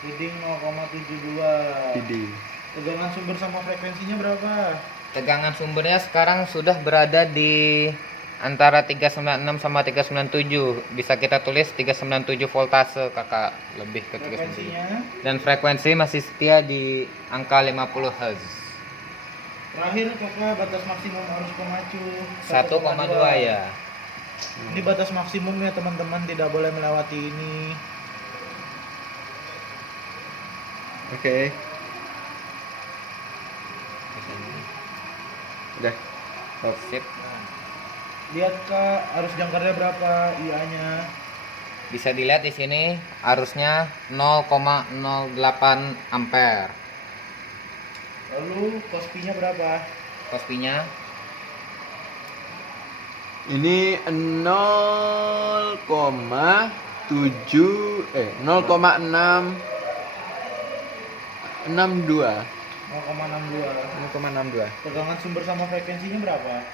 Leading 0,72. leading. Tegangan sumber sama frekuensinya berapa? tegangan sumbernya sekarang sudah berada di antara 396 sama 397. Bisa kita tulis 397 voltase kakak, lebih ke 397. Frekuensinya Dan frekuensi masih setia di angka 50 Hz. terakhir kakak batas maksimum arus pemacu 1,2 ya. Ini batas maksimum ya teman-teman, tidak boleh melewati ini. Oke. Udah. Stop. Sip. Lihat kak arus jangkarnya berapa IA-nya. Bisa dilihat di sini arusnya 0,08 ampere. Lalu kospinya berapa? Kospinya Ini 0,7 0,662 0,62. Tegangan sumber sama frekuensinya berapa?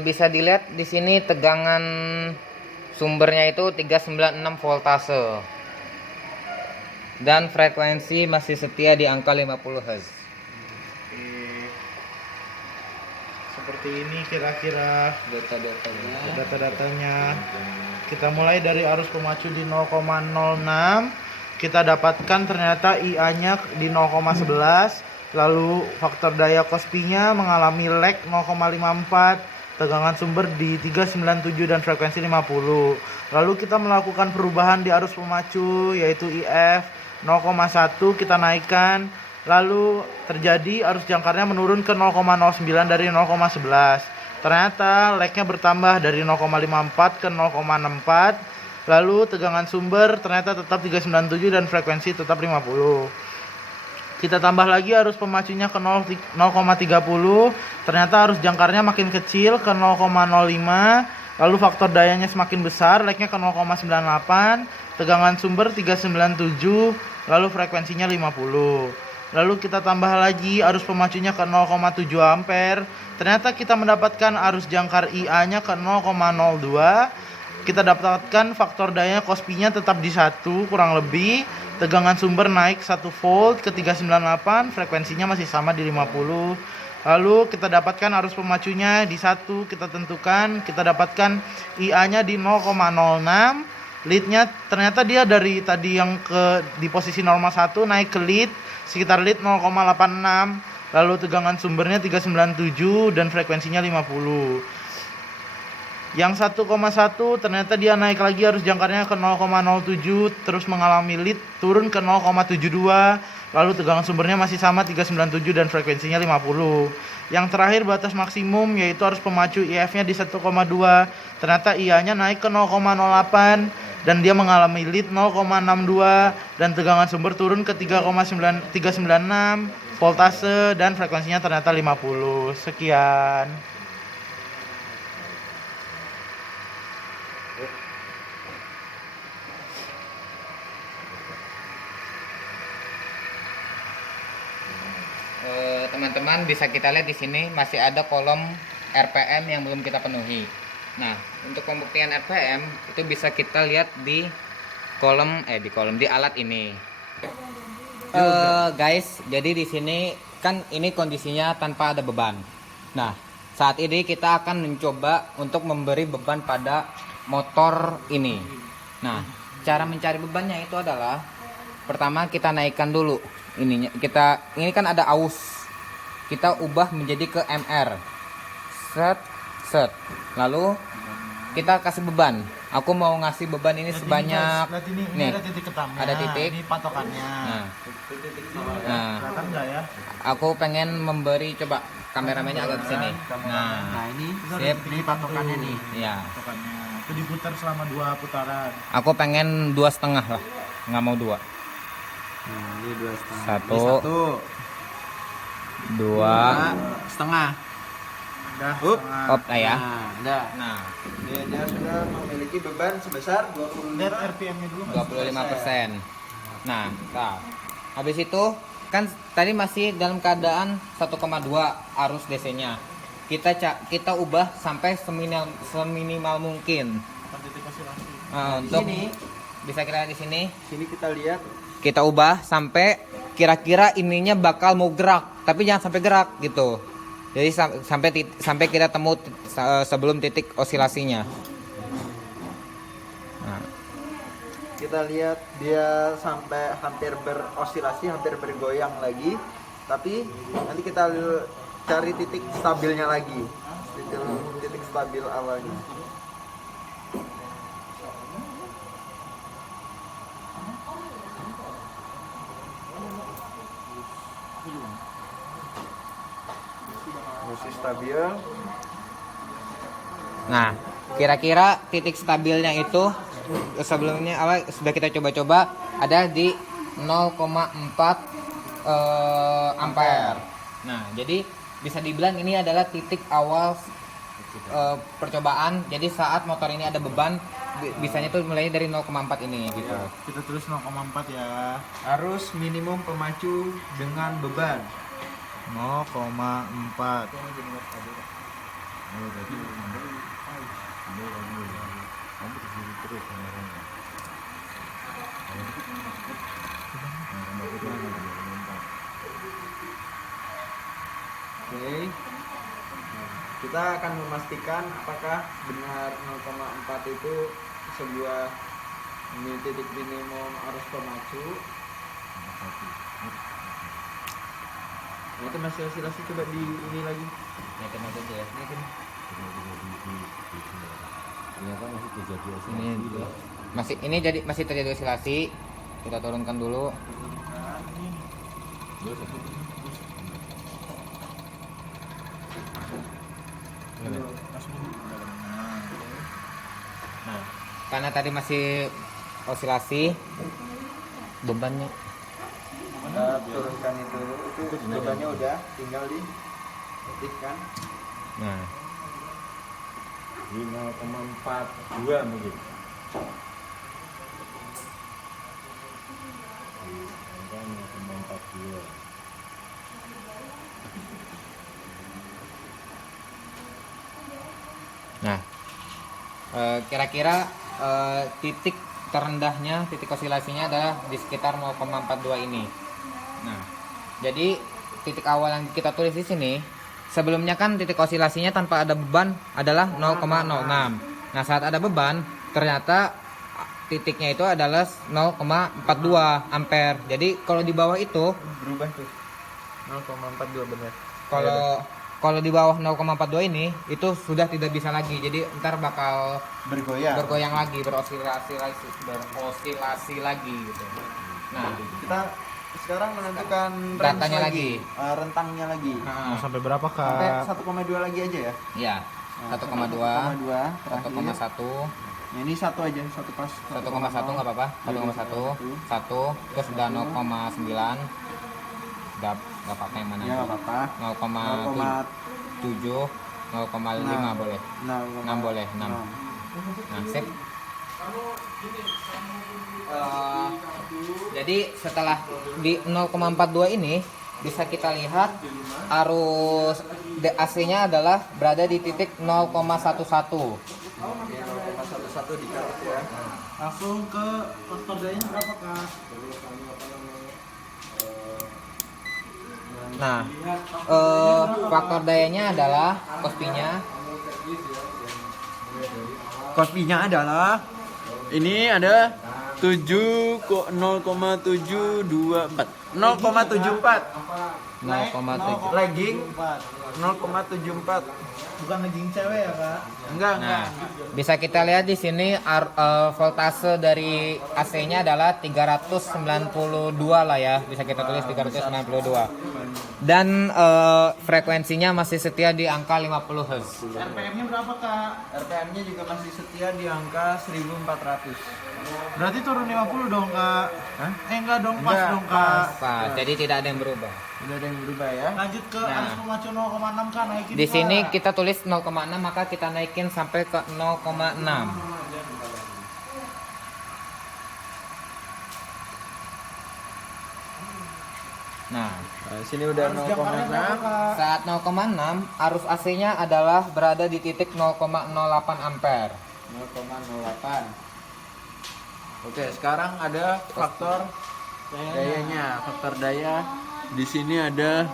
bisa dilihat di sini tegangan sumbernya itu 396 voltase. Dan frekuensi masih setia di angka 50 Hz. Oke. Seperti ini kira-kira data-datanya. Kita mulai dari arus pemacu di 0,06. Kita dapatkan ternyata IA-nya di 0,11. Lalu faktor daya kospinya mengalami lag 0,54, tegangan sumber di 397 dan frekuensi 50. Lalu kita melakukan perubahan di arus pemacu yaitu IF 0,1 kita naikkan. Lalu terjadi arus jangkarnya menurun ke 0,09 dari 0,11. Ternyata lagnya bertambah dari 0,54 ke 0,64. Lalu tegangan sumber ternyata tetap 397 dan frekuensi tetap 50. Kita tambah lagi arus pemacunya ke 0,30. Ternyata arus jangkarnya makin kecil ke 0,05. Lalu faktor dayanya semakin besar, lagnya ke 0,98. Tegangan sumber 397. Lalu frekuensinya 50. Lalu kita tambah lagi arus pemacunya ke 0,7 ampere. Ternyata kita mendapatkan arus jangkar IA-nya ke 0,02. Kita dapatkan faktor dayanya kospinya tetap di 1 kurang lebih. Tegangan sumber naik 1 volt ke 398, frekuensinya masih sama di 50. Lalu kita dapatkan arus pemacunya di 1, kita tentukan, kita dapatkan IA-nya di 0,06. Lead-nya ternyata dia dari tadi yang di posisi normal 1 naik ke lead sekitar lead 0,86. Lalu tegangan sumbernya 397 dan frekuensinya 50. Yang 1,1 ternyata dia naik lagi arus jangkarnya ke 0,07, terus mengalami lead turun ke 0,72. Lalu tegangan sumbernya masih sama 397 dan frekuensinya 50. Yang terakhir batas maksimum yaitu arus pemacu IF-nya di 1,2. Ternyata IA-nya naik ke 0,08 dan dia mengalami lead 0,62 dan tegangan sumber turun ke 3,396, voltase dan frekuensinya ternyata 50. Sekian. Teman-teman bisa kita lihat di sini masih ada kolom RPM yang belum kita penuhi. Nah, untuk pembuktian RPM itu bisa kita lihat di di alat ini. Guys, jadi di sini kan ini kondisinya tanpa ada beban. Nah, saat ini kita akan mencoba untuk memberi beban pada motor ini. Nah, cara mencari bebannya itu adalah pertama kita naikkan dulu ininya. Ini kan ada aus. Kita ubah menjadi ke MR. Set. Lalu kita kasih beban. Aku mau ngasih beban ini sebanyak ini nih. ada titik ketamnya. Ada titik. Ini patokannya. Nah, Kelihatan nggak ya? aku pengen memberi, coba kameramennya agak ke sini. Nah, ini Sip. ini patokannya nih. Iya. Patokannya. Itu diputar selama 2 putaran. Aku pengen 2,5 lah. Nggak mau 2. Nah, ini 2,5. Satu. Ini 1, 2. 2,5. Udah. Up. setengah. Op ya. Nah, udah. Nah, Dia sudah memiliki beban sebesar 25. Lihat RPM-nya dulu. 25%. Nah, habis itu kan tadi masih dalam keadaan 1,2 arus DC-nya. Kita ubah sampai seminimal mungkin. Titik oscilasi. Nah, untuk Sini. bisa kita lihat di sini, Sini kita lihat kita ubah sampai kira-kira ininya bakal mau gerak, tapi jangan sampai gerak gitu. Jadi sampai kita temu sebelum titik osilasinya. Nah, kita lihat dia sampai hampir berosilasi, hampir bergoyang lagi. Tapi nanti kita cari titik stabilnya lagi. Titik stabil awalnya. Masih stabil. Nah, kira-kira titik stabilnya itu sebelumnya awal sudah kita coba-coba ada di 0,4 ampere. Nah, jadi bisa dibilang ini adalah titik awal percobaan. Jadi saat motor ini ada beban, bisanya tuh mulainya dari 0,4 ini gitu. Kita tulis 0,4 ya. Arus minimum pemacu dengan beban. 0,4. Oke. Kita akan memastikan apakah benar 0,4 itu sebuah titik minimum arus pemacu. Nah, itu masih osilasi, coba di ini lagi. Naikin aja ya. Naikin. Ini masih terjadi osilasi. Kita turunkan dulu. Nah, karena tadi masih osilasi, bebannya Kita turunkan itu bebannya udah, tinggal di ketikkan. nah 5,42 mungkin. Nah, kira-kira titik terendahnya, titik osilasinya adalah di sekitar 0,42 ini. Nah, jadi titik awal yang kita tulis di sini, sebelumnya kan titik osilasinya tanpa ada beban adalah 0,06. Nah, saat ada beban, ternyata titiknya itu adalah 0,42 ampere. Jadi kalau di bawah itu, Berubah tuh. 0,42 benar. kalau di bawah 0,42 ini itu sudah tidak bisa lagi. Jadi ntar bakal bergoyang lagi, berosilasi lagi gitu. Nah, Kita sekarang menentukan Datanya range lagi. rentangnya lagi. Mau sampai berapa, Sampai Kak? 1,2 lagi aja ya. ya, Nah, 1,2, 1,2 terakhir. 1,1. Nah, ini satu aja, satu pas. 1,1 nggak apa-apa. 1,1, 1, terus udah 0,9. Udah nggak apa-apa yang mana? Ya, nggak apa-apa. 0,7, 0,5 boleh. 6 boleh, 6. Nah, sip. Jadi setelah di 0,42 ini bisa kita lihat arus AC-nya adalah berada di titik 0,11. Oke, 0,11 di kartu ya. Langsung ke faktor dayanya berapa, Kak? Nah, faktor dayanya adalah Kospinya adalah ini ada 0,724. 0,74. 0,7. Lagging 0,74. Bukan legging cewek ya, Kak? Enggak. Nah, bisa kita lihat di sini voltase dari AC-nya adalah 392 lah ya. Bisa kita tulis 392. Dan frekuensinya masih setia di angka 50 Hz. RPM-nya berapa, Kak? RPM-nya juga masih setia di angka 1400. Berarti turun 50 dong, Kak. Hah? Enggak dong, pas Enggak, dong, Kak. Pas, jadi tidak ada yang berubah. Udah ada yang berubah ya. Lanjut ke Nah. arus pemacu 0,6, Kak, naikin, Di Kak. sini kita tulis 0,6 maka kita naikin sampai ke 0,6. Nah, Nah, sini udah Arus jangkarnya berapa, 0,6. Kak? saat 0,6 arus AC-nya adalah berada di titik 0,08 ampere. 0,08. Oke, sekarang ada faktor dayanya. Faktor daya di sini ada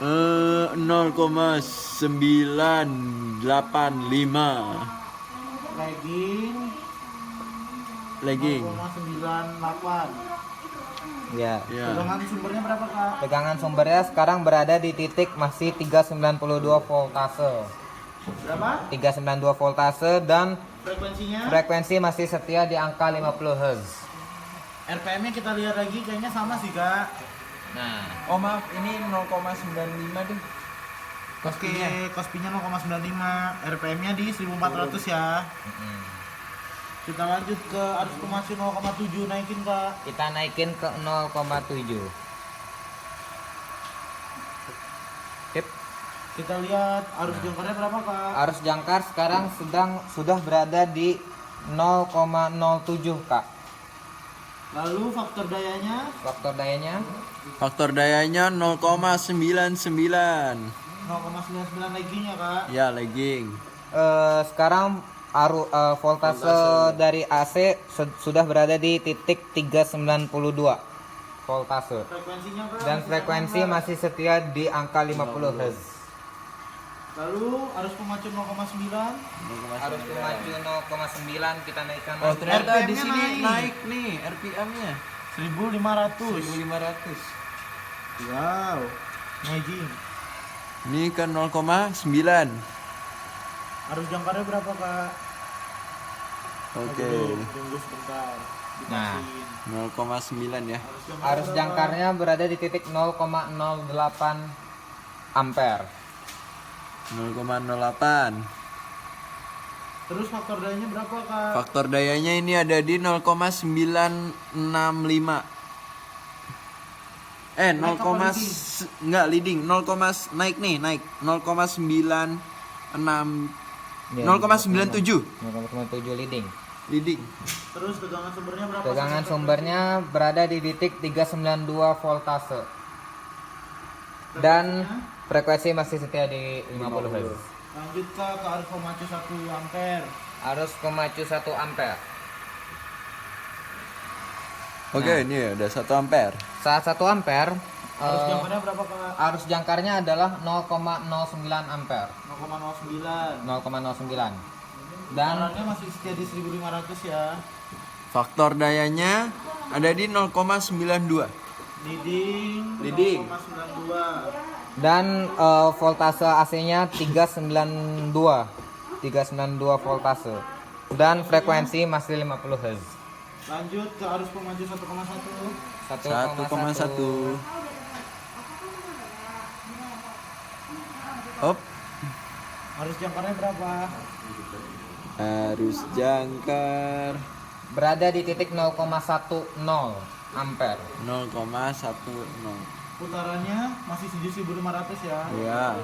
0,985 Lagging lagging. 0,98. Ya. Ya. Tegangan sumbernya berapa, Kak? Tegangan sumbernya sekarang berada di titik masih 392 voltase. Berapa? 392 voltase dan Frekuensinya? frekuensi masih setia di angka 50 Hz. RPM-nya kita lihat lagi kayaknya sama sih, Kak. Nah, Oh maaf, ini 0,95 deh. Oke, kospinya 0,95, RPM-nya di 1400 ya. Kita lanjut ke arus pemacu 0,7, naikin, Kak. kita naikin ke 0,7. Sip. Kita lihat arus jangkarnya berapa, Kak? Arus jangkar sekarang sudah berada di 0,07 Kak. Lalu faktor dayanya Faktor dayanya Faktor dayanya 0,99. 0,99 laggingnya, Kak. Ya, lagging. sekarang voltase dari AC sudah berada di titik 392 voltase Frekuensinya, Kak. dan frekuensi sama, Kak. masih setia di angka 50 Hz. Lalu arus pemacu 0,9. Arus pemacu 0,9 kita naikkan Oh, lagi. ternyata di RPM-nya sini naik. naik nih RPM-nya. 1500. 1500. Wow. Lagging. Ini ke 0,9. Arus jangkarnya berapa, Kak? Oke. Tunggu sebentar. Nah. Dipasin. 0,9 ya. Arus jangkarnya berada di titik 0,08 ampere. 0,08. Terus faktor dayanya berapa, Kak? Faktor dayanya ini ada di 0,965. Naik apa 0, leading? enggak leading, 0, naik 0,96 0,97 0,7 leading. leading. Terus tegangan sumbernya berapa? Tegangan Kak? sumbernya berada di titik 392 voltase. Dan frekuensi masih setia di 50 Hz. Lanjut, Kak, ke arus pemacu 1 ampere. Arus pemacu 1 ampere. Oke, ini udah 1 ampere. Saat 1 ampere Arus jangkarnya berapa, Kak? arus jangkarnya adalah 0,09 ampere. 0,09. 0,09. Dan Tekanan masih setia di 1500 ya. Faktor dayanya ada di 0,92. Leading. Leading. 0,92. dan voltase AC-nya 392 voltase dan frekuensi masih 50 Hz. Lanjut ke arus pemacu 1,1. 1,1. Hop. Arus jangkarnya berapa? Arus jangkar berada di titik 0,10 ampere. 0,10. Putarannya masih 7.500 ya. Ya.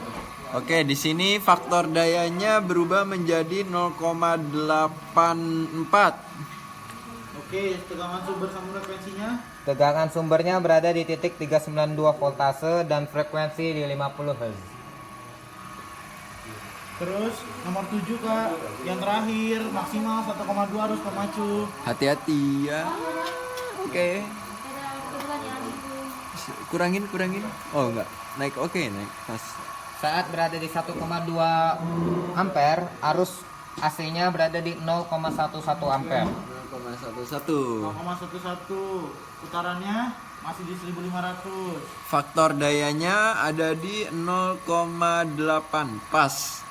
Oke, di sini faktor dayanya berubah menjadi 0,84. Oke, tegangan sumber sama frekuensinya. Tegangan sumbernya berada di titik 392 voltase dan frekuensi di 50 Hz. Terus nomor 7 Kak, yang terakhir maksimal 1,2 arus pemacu. Hati-hati ya. Oke. Kurangin. Oh enggak. Naik, oke, naik. Pas. Saat berada di 1,2 ampere, arus AC-nya berada di 0,11 ampere. 0,11. 0,11. Putarannya masih di 1.500. Faktor dayanya ada di 0,8. Pas.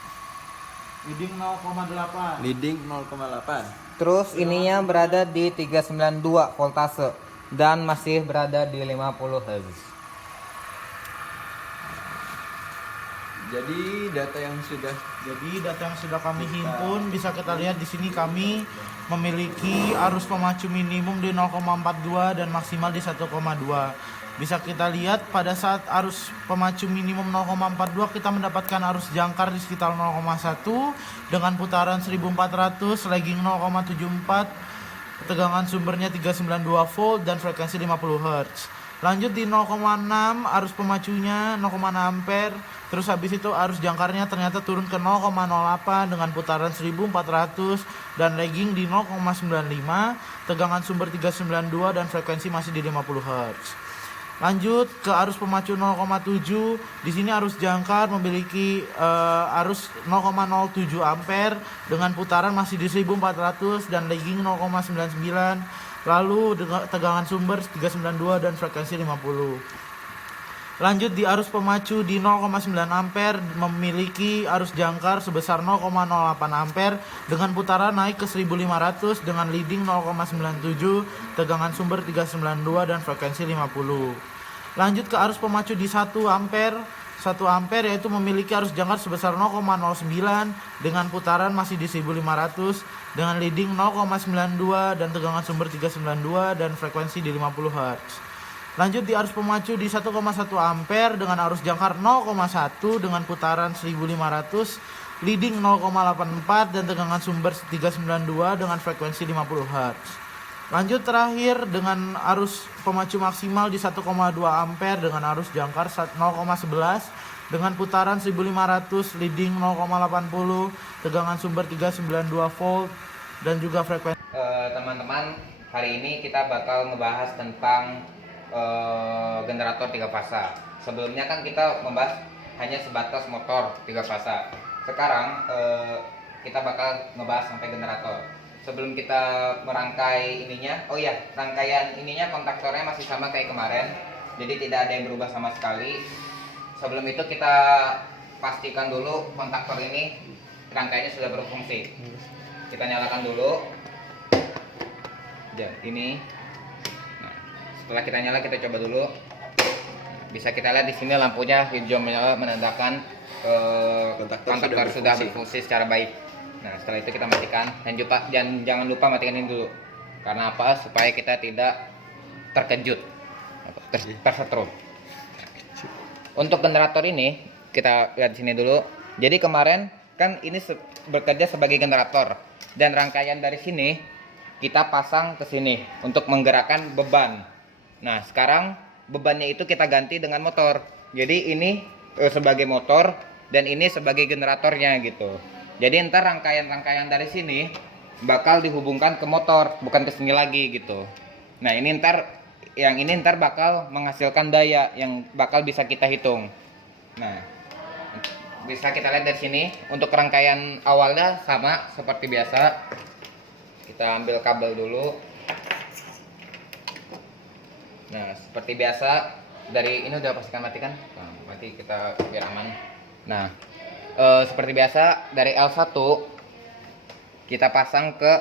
Leading 0,8. Leading 0,8. Terus ininya berada di 392 voltase dan masih berada di 50 Hz. Jadi data yang sudah kami himpun bisa kita lihat di sini kami memiliki arus pemacu minimum di 0,42 dan maksimal di 1,2. Bisa kita lihat pada saat arus pemacu minimum 0,42 kita mendapatkan arus jangkar di sekitar 0,1 dengan putaran 1400, lagging 0,74, tegangan sumbernya 392 volt dan frekuensi 50 Hz. Lanjut di 0,6 arus pemacunya 0,6 ampere. Terus habis itu arus jangkarnya ternyata turun ke 0,08 dengan putaran 1400 dan lagging di 0,95, tegangan sumber 392 dan frekuensi masih di 50 Hz. Lanjut ke arus pemacu 0,7. Di sini arus jangkar memiliki arus 0,07 ampere dengan putaran masih di 1400 dan lagging 0,99. Lalu tegangan sumber 392 dan frekuensi 50. Lanjut di arus pemacu di 0,9 ampere memiliki arus jangkar sebesar 0,08 ampere dengan putaran naik ke 1500 dengan leading 0,97, tegangan sumber 392 dan frekuensi 50. Lanjut ke arus pemacu di 1 ampere. 1 ampere yaitu memiliki arus jangkar sebesar 0,09 dengan putaran masih di 1500 dengan leading 0,92 dan tegangan sumber 392 dan frekuensi di 50 Hz. Lanjut di arus pemacu di 1,1 ampere dengan arus jangkar 0,1 dengan putaran 1500, leading 0,84 dan tegangan sumber 392 dengan frekuensi 50 Hz. Lanjut terakhir dengan arus pemacu maksimal di 1,2 ampere dengan arus jangkar 0,11 dengan putaran 1500, leading 0,80, tegangan sumber 392 volt dan juga frekuensi. Teman-teman, hari ini kita bakal ngebahas tentang generator 3 fasa. Sebelumnya kan kita membahas hanya sebatas motor 3 fasa. Sekarang kita bakal ngebahas sampai generator. Sebelum kita merangkai ininya, oh ya, rangkaian ininya kontaktornya masih sama kayak kemarin. Jadi tidak ada yang berubah sama sekali. Sebelum itu kita pastikan dulu kontaktor ini rangkaiannya sudah berfungsi. Kita nyalakan dulu. Ya, ini. Setelah kita nyala, kita coba dulu. Bisa kita lihat di sini lampunya hijau menyala menandakan kontaktor sudah berfungsi secara baik. Nah, setelah itu kita matikan dan jangan lupa matikan ini dulu. Karena apa? Supaya kita tidak terkejut, tersetrum. Untuk generator ini kita lihat di sini dulu. Jadi kemarin kan ini bekerja sebagai generator dan rangkaian dari sini kita pasang ke sini untuk menggerakkan beban. Nah, sekarang bebannya itu kita ganti dengan motor. Jadi ini sebagai motor dan ini sebagai generatornya gitu. Jadi ntar rangkaian-rangkaian dari sini bakal dihubungkan ke motor, bukan ke sini lagi gitu. Nah, ini ntar bakal menghasilkan daya yang bakal bisa kita hitung. Nah, bisa kita lihat dari sini. Untuk rangkaian awalnya sama seperti biasa. Kita ambil kabel dulu. Nah, seperti biasa dari ini udah pastikan matikan. Nah, mati kita biar aman. Nah, seperti biasa dari L1 kita pasang ke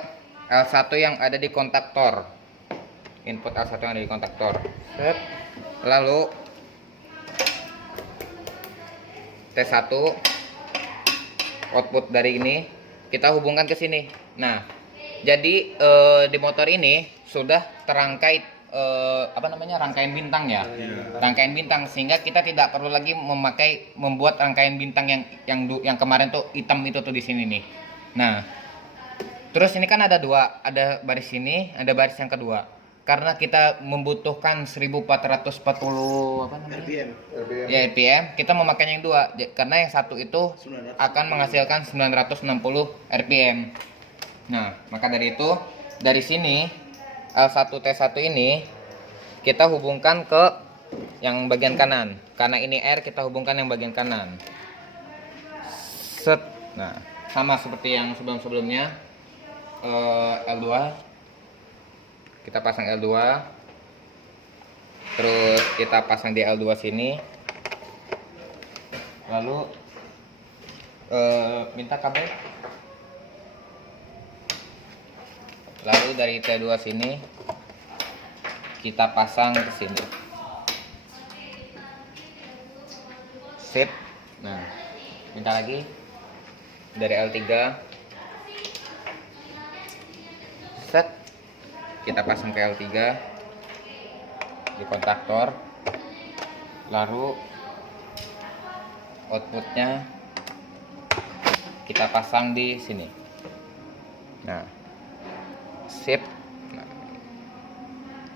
L1 yang ada di kontaktor. Input L1 yang ada di kontaktor. Set. Lalu T1 output dari ini kita hubungkan ke sini. Nah, jadi di motor ini sudah terangkai rangkaian bintang ya. Rangkaian bintang, sehingga kita tidak perlu lagi membuat rangkaian bintang yang kemarin tuh hitam itu tuh di sini nih. Nah, terus ini kan ada dua, ada baris ini, ada baris yang kedua. Karena kita membutuhkan 1440 RPM. ya RPM, kita memakainya yang dua karena yang satu itu 900. akan menghasilkan 960 RPM. Nah, maka dari itu dari sini L1T1 ini kita hubungkan ke yang bagian kanan. Karena ini R, kita hubungkan yang bagian kanan. Set. Nah, sama seperti yang sebelum-sebelumnya. L2 kita pasang L2, terus kita pasang di L2 sini, lalu minta kabel, lalu dari T2 sini kita pasang ke sini. Sip. Nah, minta lagi dari L3, set, kita pasang ke L3 di kontaktor, lalu outputnya kita pasang di sini. Nah, sip.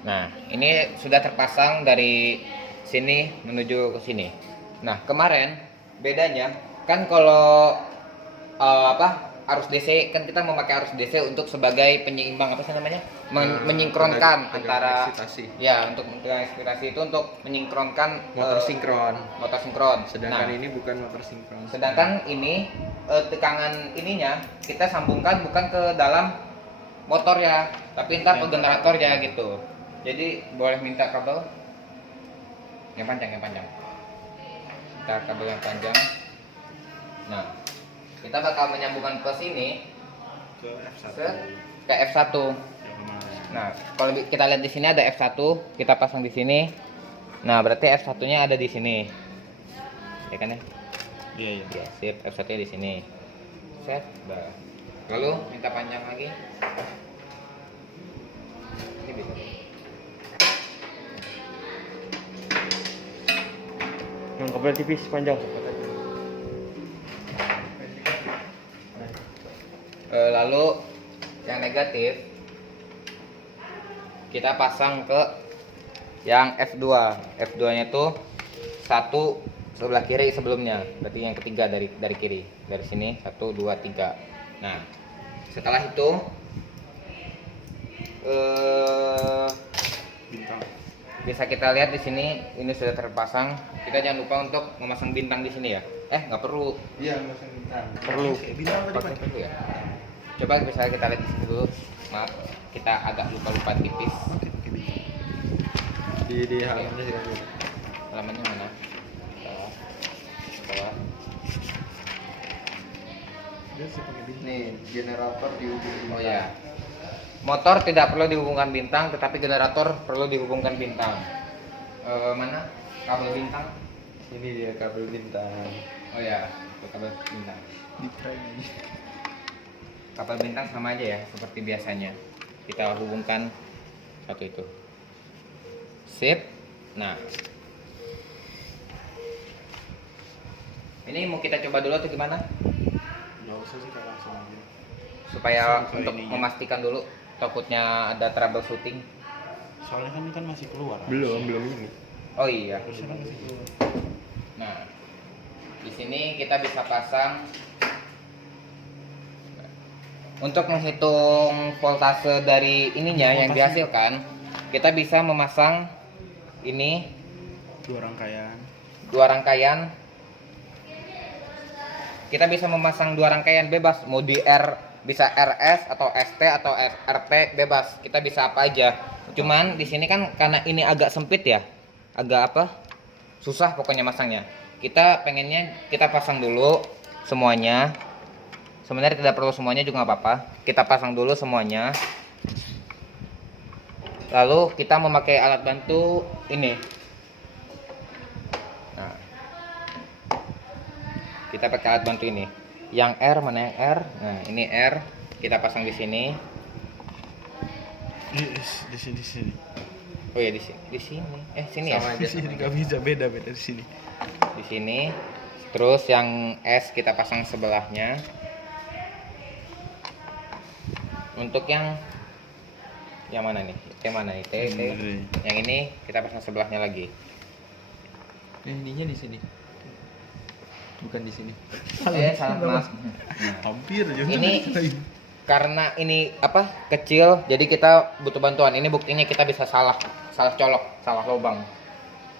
Nah, ini sudah terpasang dari sini menuju ke sini. Nah, kemarin bedanya kan kalau arus DC, kan kita memakai arus DC untuk sebagai penyeimbang, apa sih namanya, menyinkronkan antara eksitasi. ya, untuk inspirasi itu untuk menyinkronkan Motor sinkron. motor sinkron. Sedangkan Nah, ini bukan motor sinkron. sedangkan ini tegangan ininya kita sambungkan bukan ke dalam motor ya, tapi ntar ke generator ya gitu. Jadi boleh minta kabel yang panjang, minta kabel yang panjang. Nah, kita bakal menyambungkan ke sini Ke F1. ke F1. Nah, kalau kita lihat di sini ada F1, kita pasang di sini. Nah, berarti F1-nya ada di sini. Ya kan ya? Iya, iya. Ya, sip, F1-nya di sini. Set, bah. Lalu minta panjang lagi. Ini bisa. Yang kabel tipis panjang. Lalu yang negatif kita pasang ke yang F2. F2-nya tuh satu sebelah kiri sebelumnya, berarti yang ketiga dari kiri. Dari sini 1 2 3. Nah, setelah itu Bintang. bisa kita lihat di sini ini sudah terpasang. Kita jangan lupa untuk memasang bintang di sini ya. Nggak perlu. Iya, masang bintang. Perlu. Kayak bintang tadi, Pak. Perlu ya. Coba bisa kita lihat di sini dulu. Maaf, kita agak lupa tipis. Di halamannya sih kan. Halamannya mana? Bawah. Nih, generator dihubungin. Oh ya. Motor tidak perlu dihubungkan bintang, tetapi generator perlu dihubungkan bintang. Mana kabel bintang? Ini dia kabel bintang. Oh ya, itu kabel bintang. Di try aja. Kabel bintang sama aja ya, seperti biasanya. Kita hubungkan satu itu. Sip. Nah, ini mau kita coba dulu atau gimana? Nggak usah sih, kalau langsung aja. Supaya Langsung untuk ininya. memastikan dulu, takutnya ada troubleshooting. Soalnya kan ini kan masih keluar. Belum ini. Oh iya. Harusnya kan masih keluar. Nah, di sini kita bisa pasang. Untuk menghitung voltase dari ininya yang dihasilkan, kita bisa memasang ini Dua rangkaian. dua rangkaian. Kita bisa memasang dua rangkaian bebas, mau di R, bisa RS atau ST atau RT bebas. Kita bisa apa aja. Cuman di sini kan karena ini agak sempit ya, agak susah pokoknya masangnya. Kita pengennya kita pasang dulu semuanya. Sebenarnya tidak perlu semuanya juga nggak apa-apa. Kita pasang dulu semuanya. Lalu kita memakai alat bantu ini. Nah, kita pakai alat bantu ini. Yang R mana yang R? Nah, ini R kita pasang di sini. Di sini. Oh ya di sini. Di sini. Sini ya. Di sini nggak bisa, beda di sini. Di sini. Terus yang S kita pasang sebelahnya. Untuk yang mana nih? Yang mana nih? T. Yang ini kita pasang sebelahnya lagi. Ininya di sini. Bukan di sini. Salah maaf. Hampir juga. Ini karena ini kecil, jadi kita butuh bantuan. Ini buktinya kita bisa salah colok, salah lubang.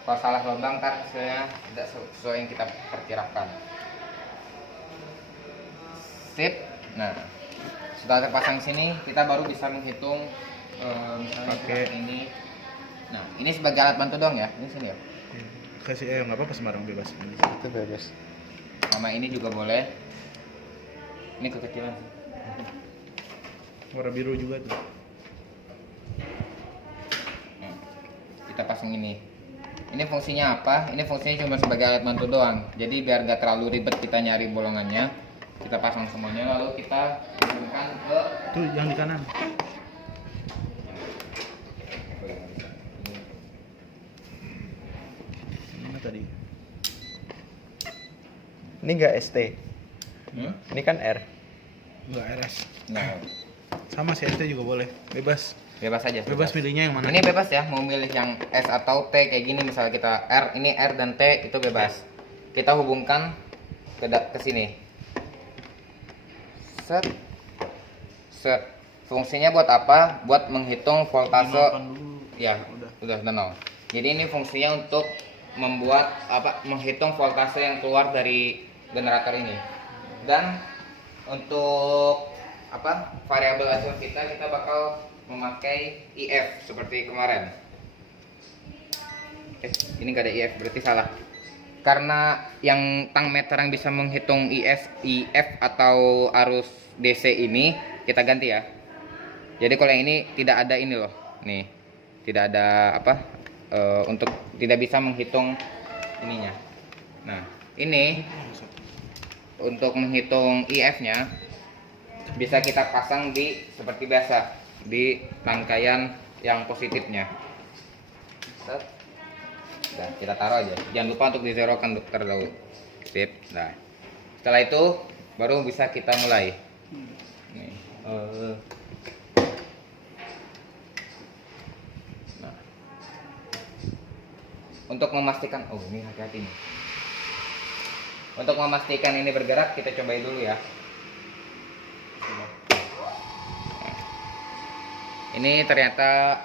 Kalau salah lubang kan hasilnya tidak sesuai yang kita perkirakan. Sip. Nah, setelah terpasang sini, kita baru bisa menghitung misalnya ini. Nah, ini sebagai alat bantu doang ya. Ini sini ya. Kasih nggak apa-apa, sembarang bebas. Itu bebas. Sama ini juga boleh. Ini kekecilan sih. Warna biru juga tuh. Kita pasang ini. Ini fungsinya apa? Ini fungsinya cuma sebagai alat bantu doang. Jadi biar gak terlalu ribet kita nyari bolongannya, kita pasang semuanya lalu kita hubungkan ke Tuh yang di kanan. Mana tadi? Ini enggak ST. Ini kan R. Enggak RS. Nah, Sama si ST juga boleh. Bebas. bebas aja. Bebas milihnya yang mana? Ini bebas ya, mau milih yang S atau T kayak gini. Misalnya kita R, ini R dan T itu bebas. Kita hubungkan ke sini. Set. Set. Fungsinya buat apa? Buat menghitung voltase. Dinolkan dulu. Ya, udah nol. Jadi ini fungsinya untuk membuat menghitung voltase yang keluar dari generator ini. Dan untuk variabel hasil kita bakal memakai IF seperti kemarin. Ini gak ada IF, berarti salah. Karena yang tang meter yang bisa menghitung IF atau arus DC ini kita ganti ya. Jadi kalau yang ini tidak ada ini loh, nih tidak ada untuk tidak bisa menghitung ininya. Nah ini untuk menghitung IF-nya bisa kita pasang di seperti biasa di rangkaian yang positifnya. Nah, kita taruh aja. Jangan lupa untuk dizerokan terlebih. Sip. Nah, setelah itu baru bisa kita mulai. Nih. Nah. Untuk memastikan, ini hati-hati nih. Untuk memastikan ini bergerak, kita cobain dulu ya. Ini ternyata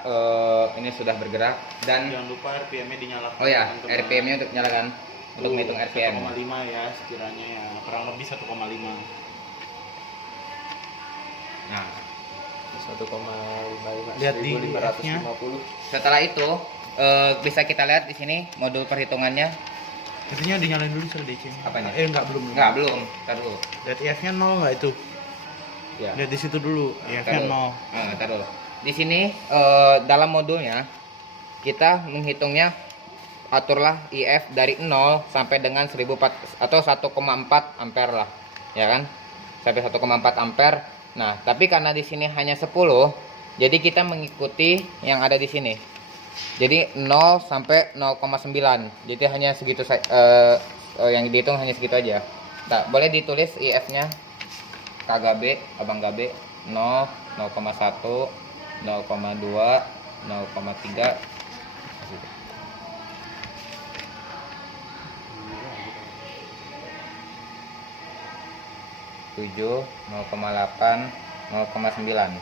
ini sudah bergerak dan Jangan lupa RPM-nya dinyalakan. oh ya, RPM-nya untuk nyalakan untuk menghitung RPM. 1,5 ya sekiranya ya, kurang lebih 1,5. Nah, 1,55. Lihat di IF-nya. setelah itu bisa kita lihat di sini modul perhitungannya. Intinya dinyalain dulu sudah DC. Apanya? Enggak, belum. Belum. Tar dulu. Lihat IF-nya 0 enggak itu? Ya. Lihat di situ dulu. IF-nya 0. Tar dulu. Di sini dalam modulnya kita menghitungnya, aturlah IF dari 0 sampai dengan 1.400 atau 1,4 ampere lah, ya kan? Sampai 1,4 ampere. Nah, tapi karena di sini hanya 10, jadi kita mengikuti yang ada di sini. Jadi 0 sampai 0,9. Jadi hanya segitu yang dihitung hanya segitu aja. Nah, boleh ditulis IF-nya KGB, Abang GB 0, 0,1, 0,2, 0,3. 7, 0,8, 0,9.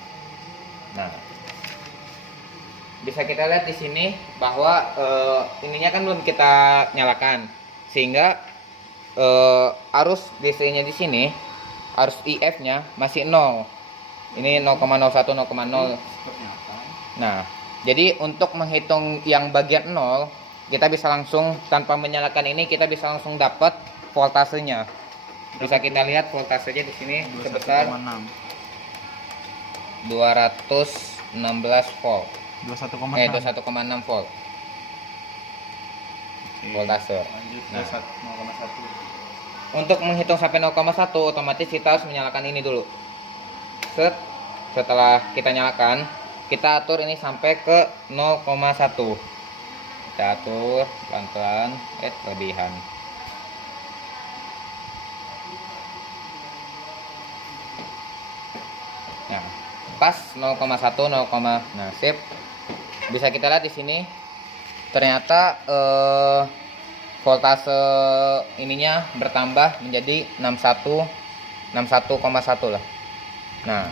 Nah, bisa kita lihat di sini bahwa ininya kan belum kita nyalakan, sehingga arus DC-nya di sini, arus IF-nya masih 0. Ini 0,01, 0,0. Nah, jadi untuk menghitung yang bagian 0, kita bisa langsung tanpa menyalakan ini, kita bisa langsung dapat voltasenya. Bisa kita lihat voltasenya di sini sebesar 216 volt. 21,6 volt. Voltase. Lanjut ke Nah. 0,1. Untuk menghitung sampai 0,1 otomatis kita harus menyalakan ini dulu. Setelah kita nyalakan, kita atur ini sampai ke 0,1. Kita atur pelan-pelan, kelebihan. Nah, pas 0,1 nah sip. Bisa kita lihat di sini ternyata voltase ininya bertambah menjadi 61,1 lah. Nah,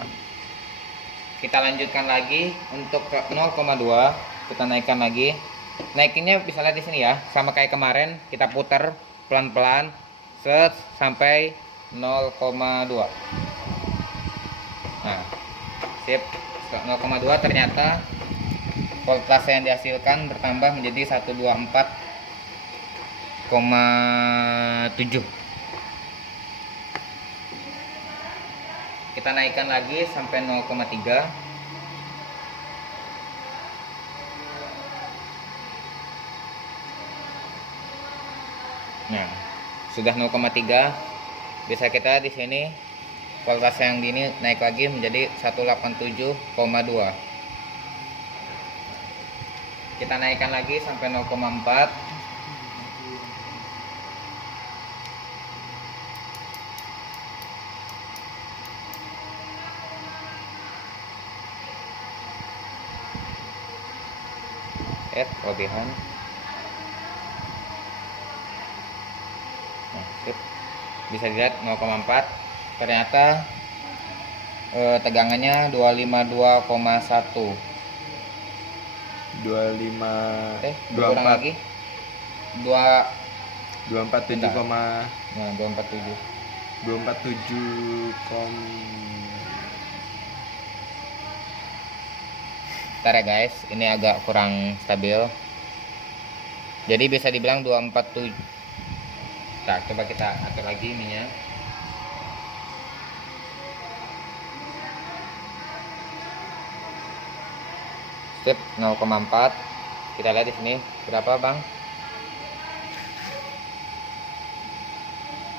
kita lanjutkan lagi untuk ke 0,2, kita naikkan lagi. Naikinnya bisa lihat di sini ya, sama kayak kemarin, kita putar pelan-pelan sampai 0,2. Nah, sip. 0,2 ternyata voltase yang dihasilkan bertambah menjadi 124,7. Kita naikkan lagi sampai 0,3. Nah, sudah 0,3. Bisa kita di sini voltase yang ini naik lagi menjadi 187,2. Kita naikkan lagi sampai 0,4. Kelebihan. Nah, sip. Bisa dilihat 0,4. Ternyata tegangannya 252,1. 24 lagi 247, nah 247. 247 Bentar ya guys, ini agak kurang stabil. Jadi bisa dibilang 247. Nah, coba kita atur lagi ininya. Step 0,4. Kita lihat di sini berapa, Bang?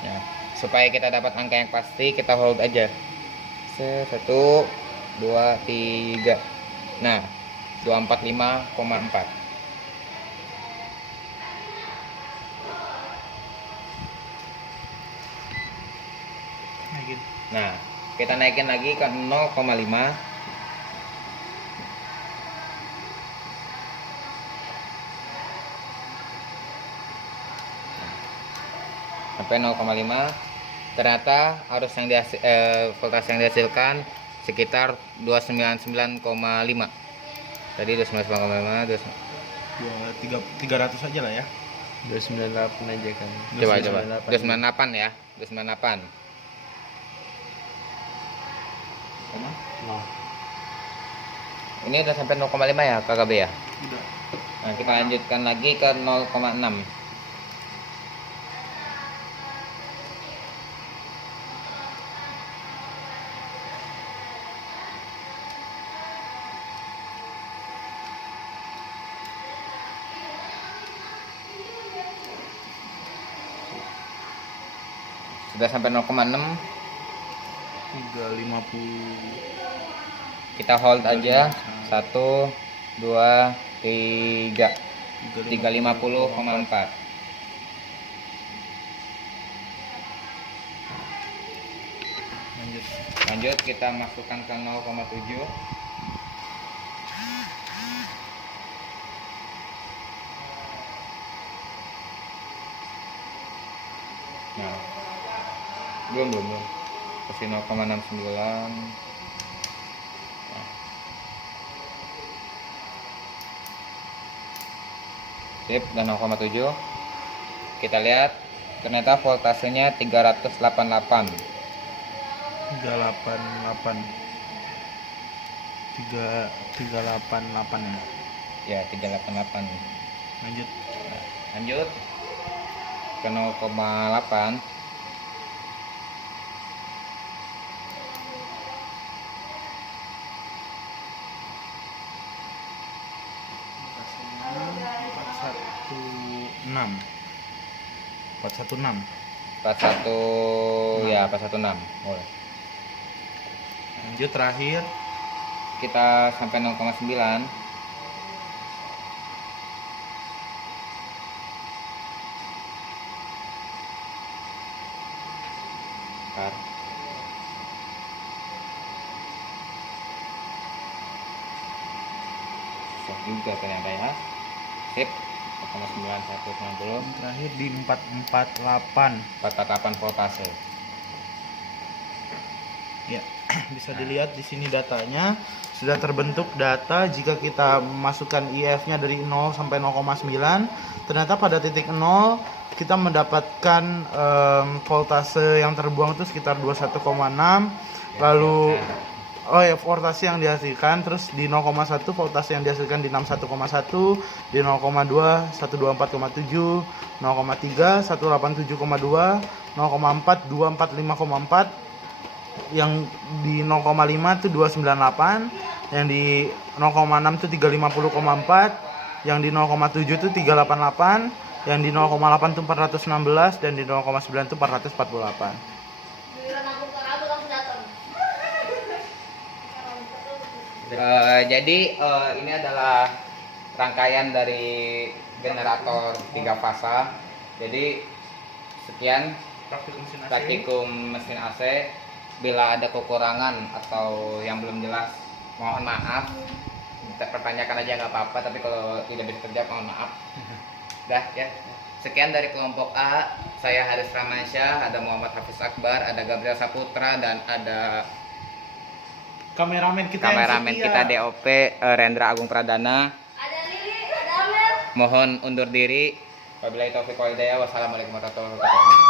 Ya, supaya kita dapat angka yang pasti, kita hold aja. 1, 2, 3. Nah, 245,4. Nah, kita naikin lagi ke 0,5. Sampai 0,5. Ternyata arus yang voltase yang dihasilkan sekitar 299,5. Tadi 299,5, 300 aja lah ya. 298 aja kan. coba 298 ya, 298. Nah, Ini udah sampai 0,5 ya KKB ya. udah. Nah, kita lanjutkan lagi ke 0,6. Sudah sampai 0,6. 350. Kita hold aja. 1, 2, 3. 350,4. Lanjut kita masukkan ke 0,7. Nah, belum kasih 0,69. Nah. Sip, dan 0,7. Kita lihat ternyata voltasenya 388. 388 ya. Ya, 388. Lanjut. Nah, lanjut ke 0,8. Enam 416. 41 ya 416 boleh. Lanjut terakhir. Kita sampai 0,9. Bentar. Susah juga ternyata ya. Sip. 4,9190 Terakhir di 448. 448 voltase. Ya, bisa dilihat di sini datanya sudah terbentuk data jika kita masukkan IF-nya dari 0 sampai 0,9. Ternyata pada titik 0 kita mendapatkan voltase yang terbuang itu sekitar 21,6. Lalu voltase yang dihasilkan, terus di 0,1 voltase yang dihasilkan di 61,1, di 0,2 124,7, 0,3 187,2, 0,4 245,4, yang di 0,5 itu 298, yang di 0,6 itu 350,4, yang di 0,7 itu 388, yang di 0,8 itu 416, dan di 0,9 itu 448. Jadi ini adalah rangkaian dari generator 3 fasa. Jadi sekian praktikum mesin AC. Bila ada kekurangan atau yang belum jelas, mohon maaf. Pertanyakan aja nggak apa-apa, tapi kalau tidak bisa terjawab mohon maaf. Dah ya. Sekian dari kelompok A. Saya Haris Ramansyah, ada Muhammad Hafiz Akbar, ada Gabriel Saputra, dan ada Kameramen kita DOP Rendra Agung Pradana. Ada Lili, ada Amel. Mohon undur diri. Wabillahi taufiq wal hidayah. Wassalamualaikum warahmatullahi wabarakatuh.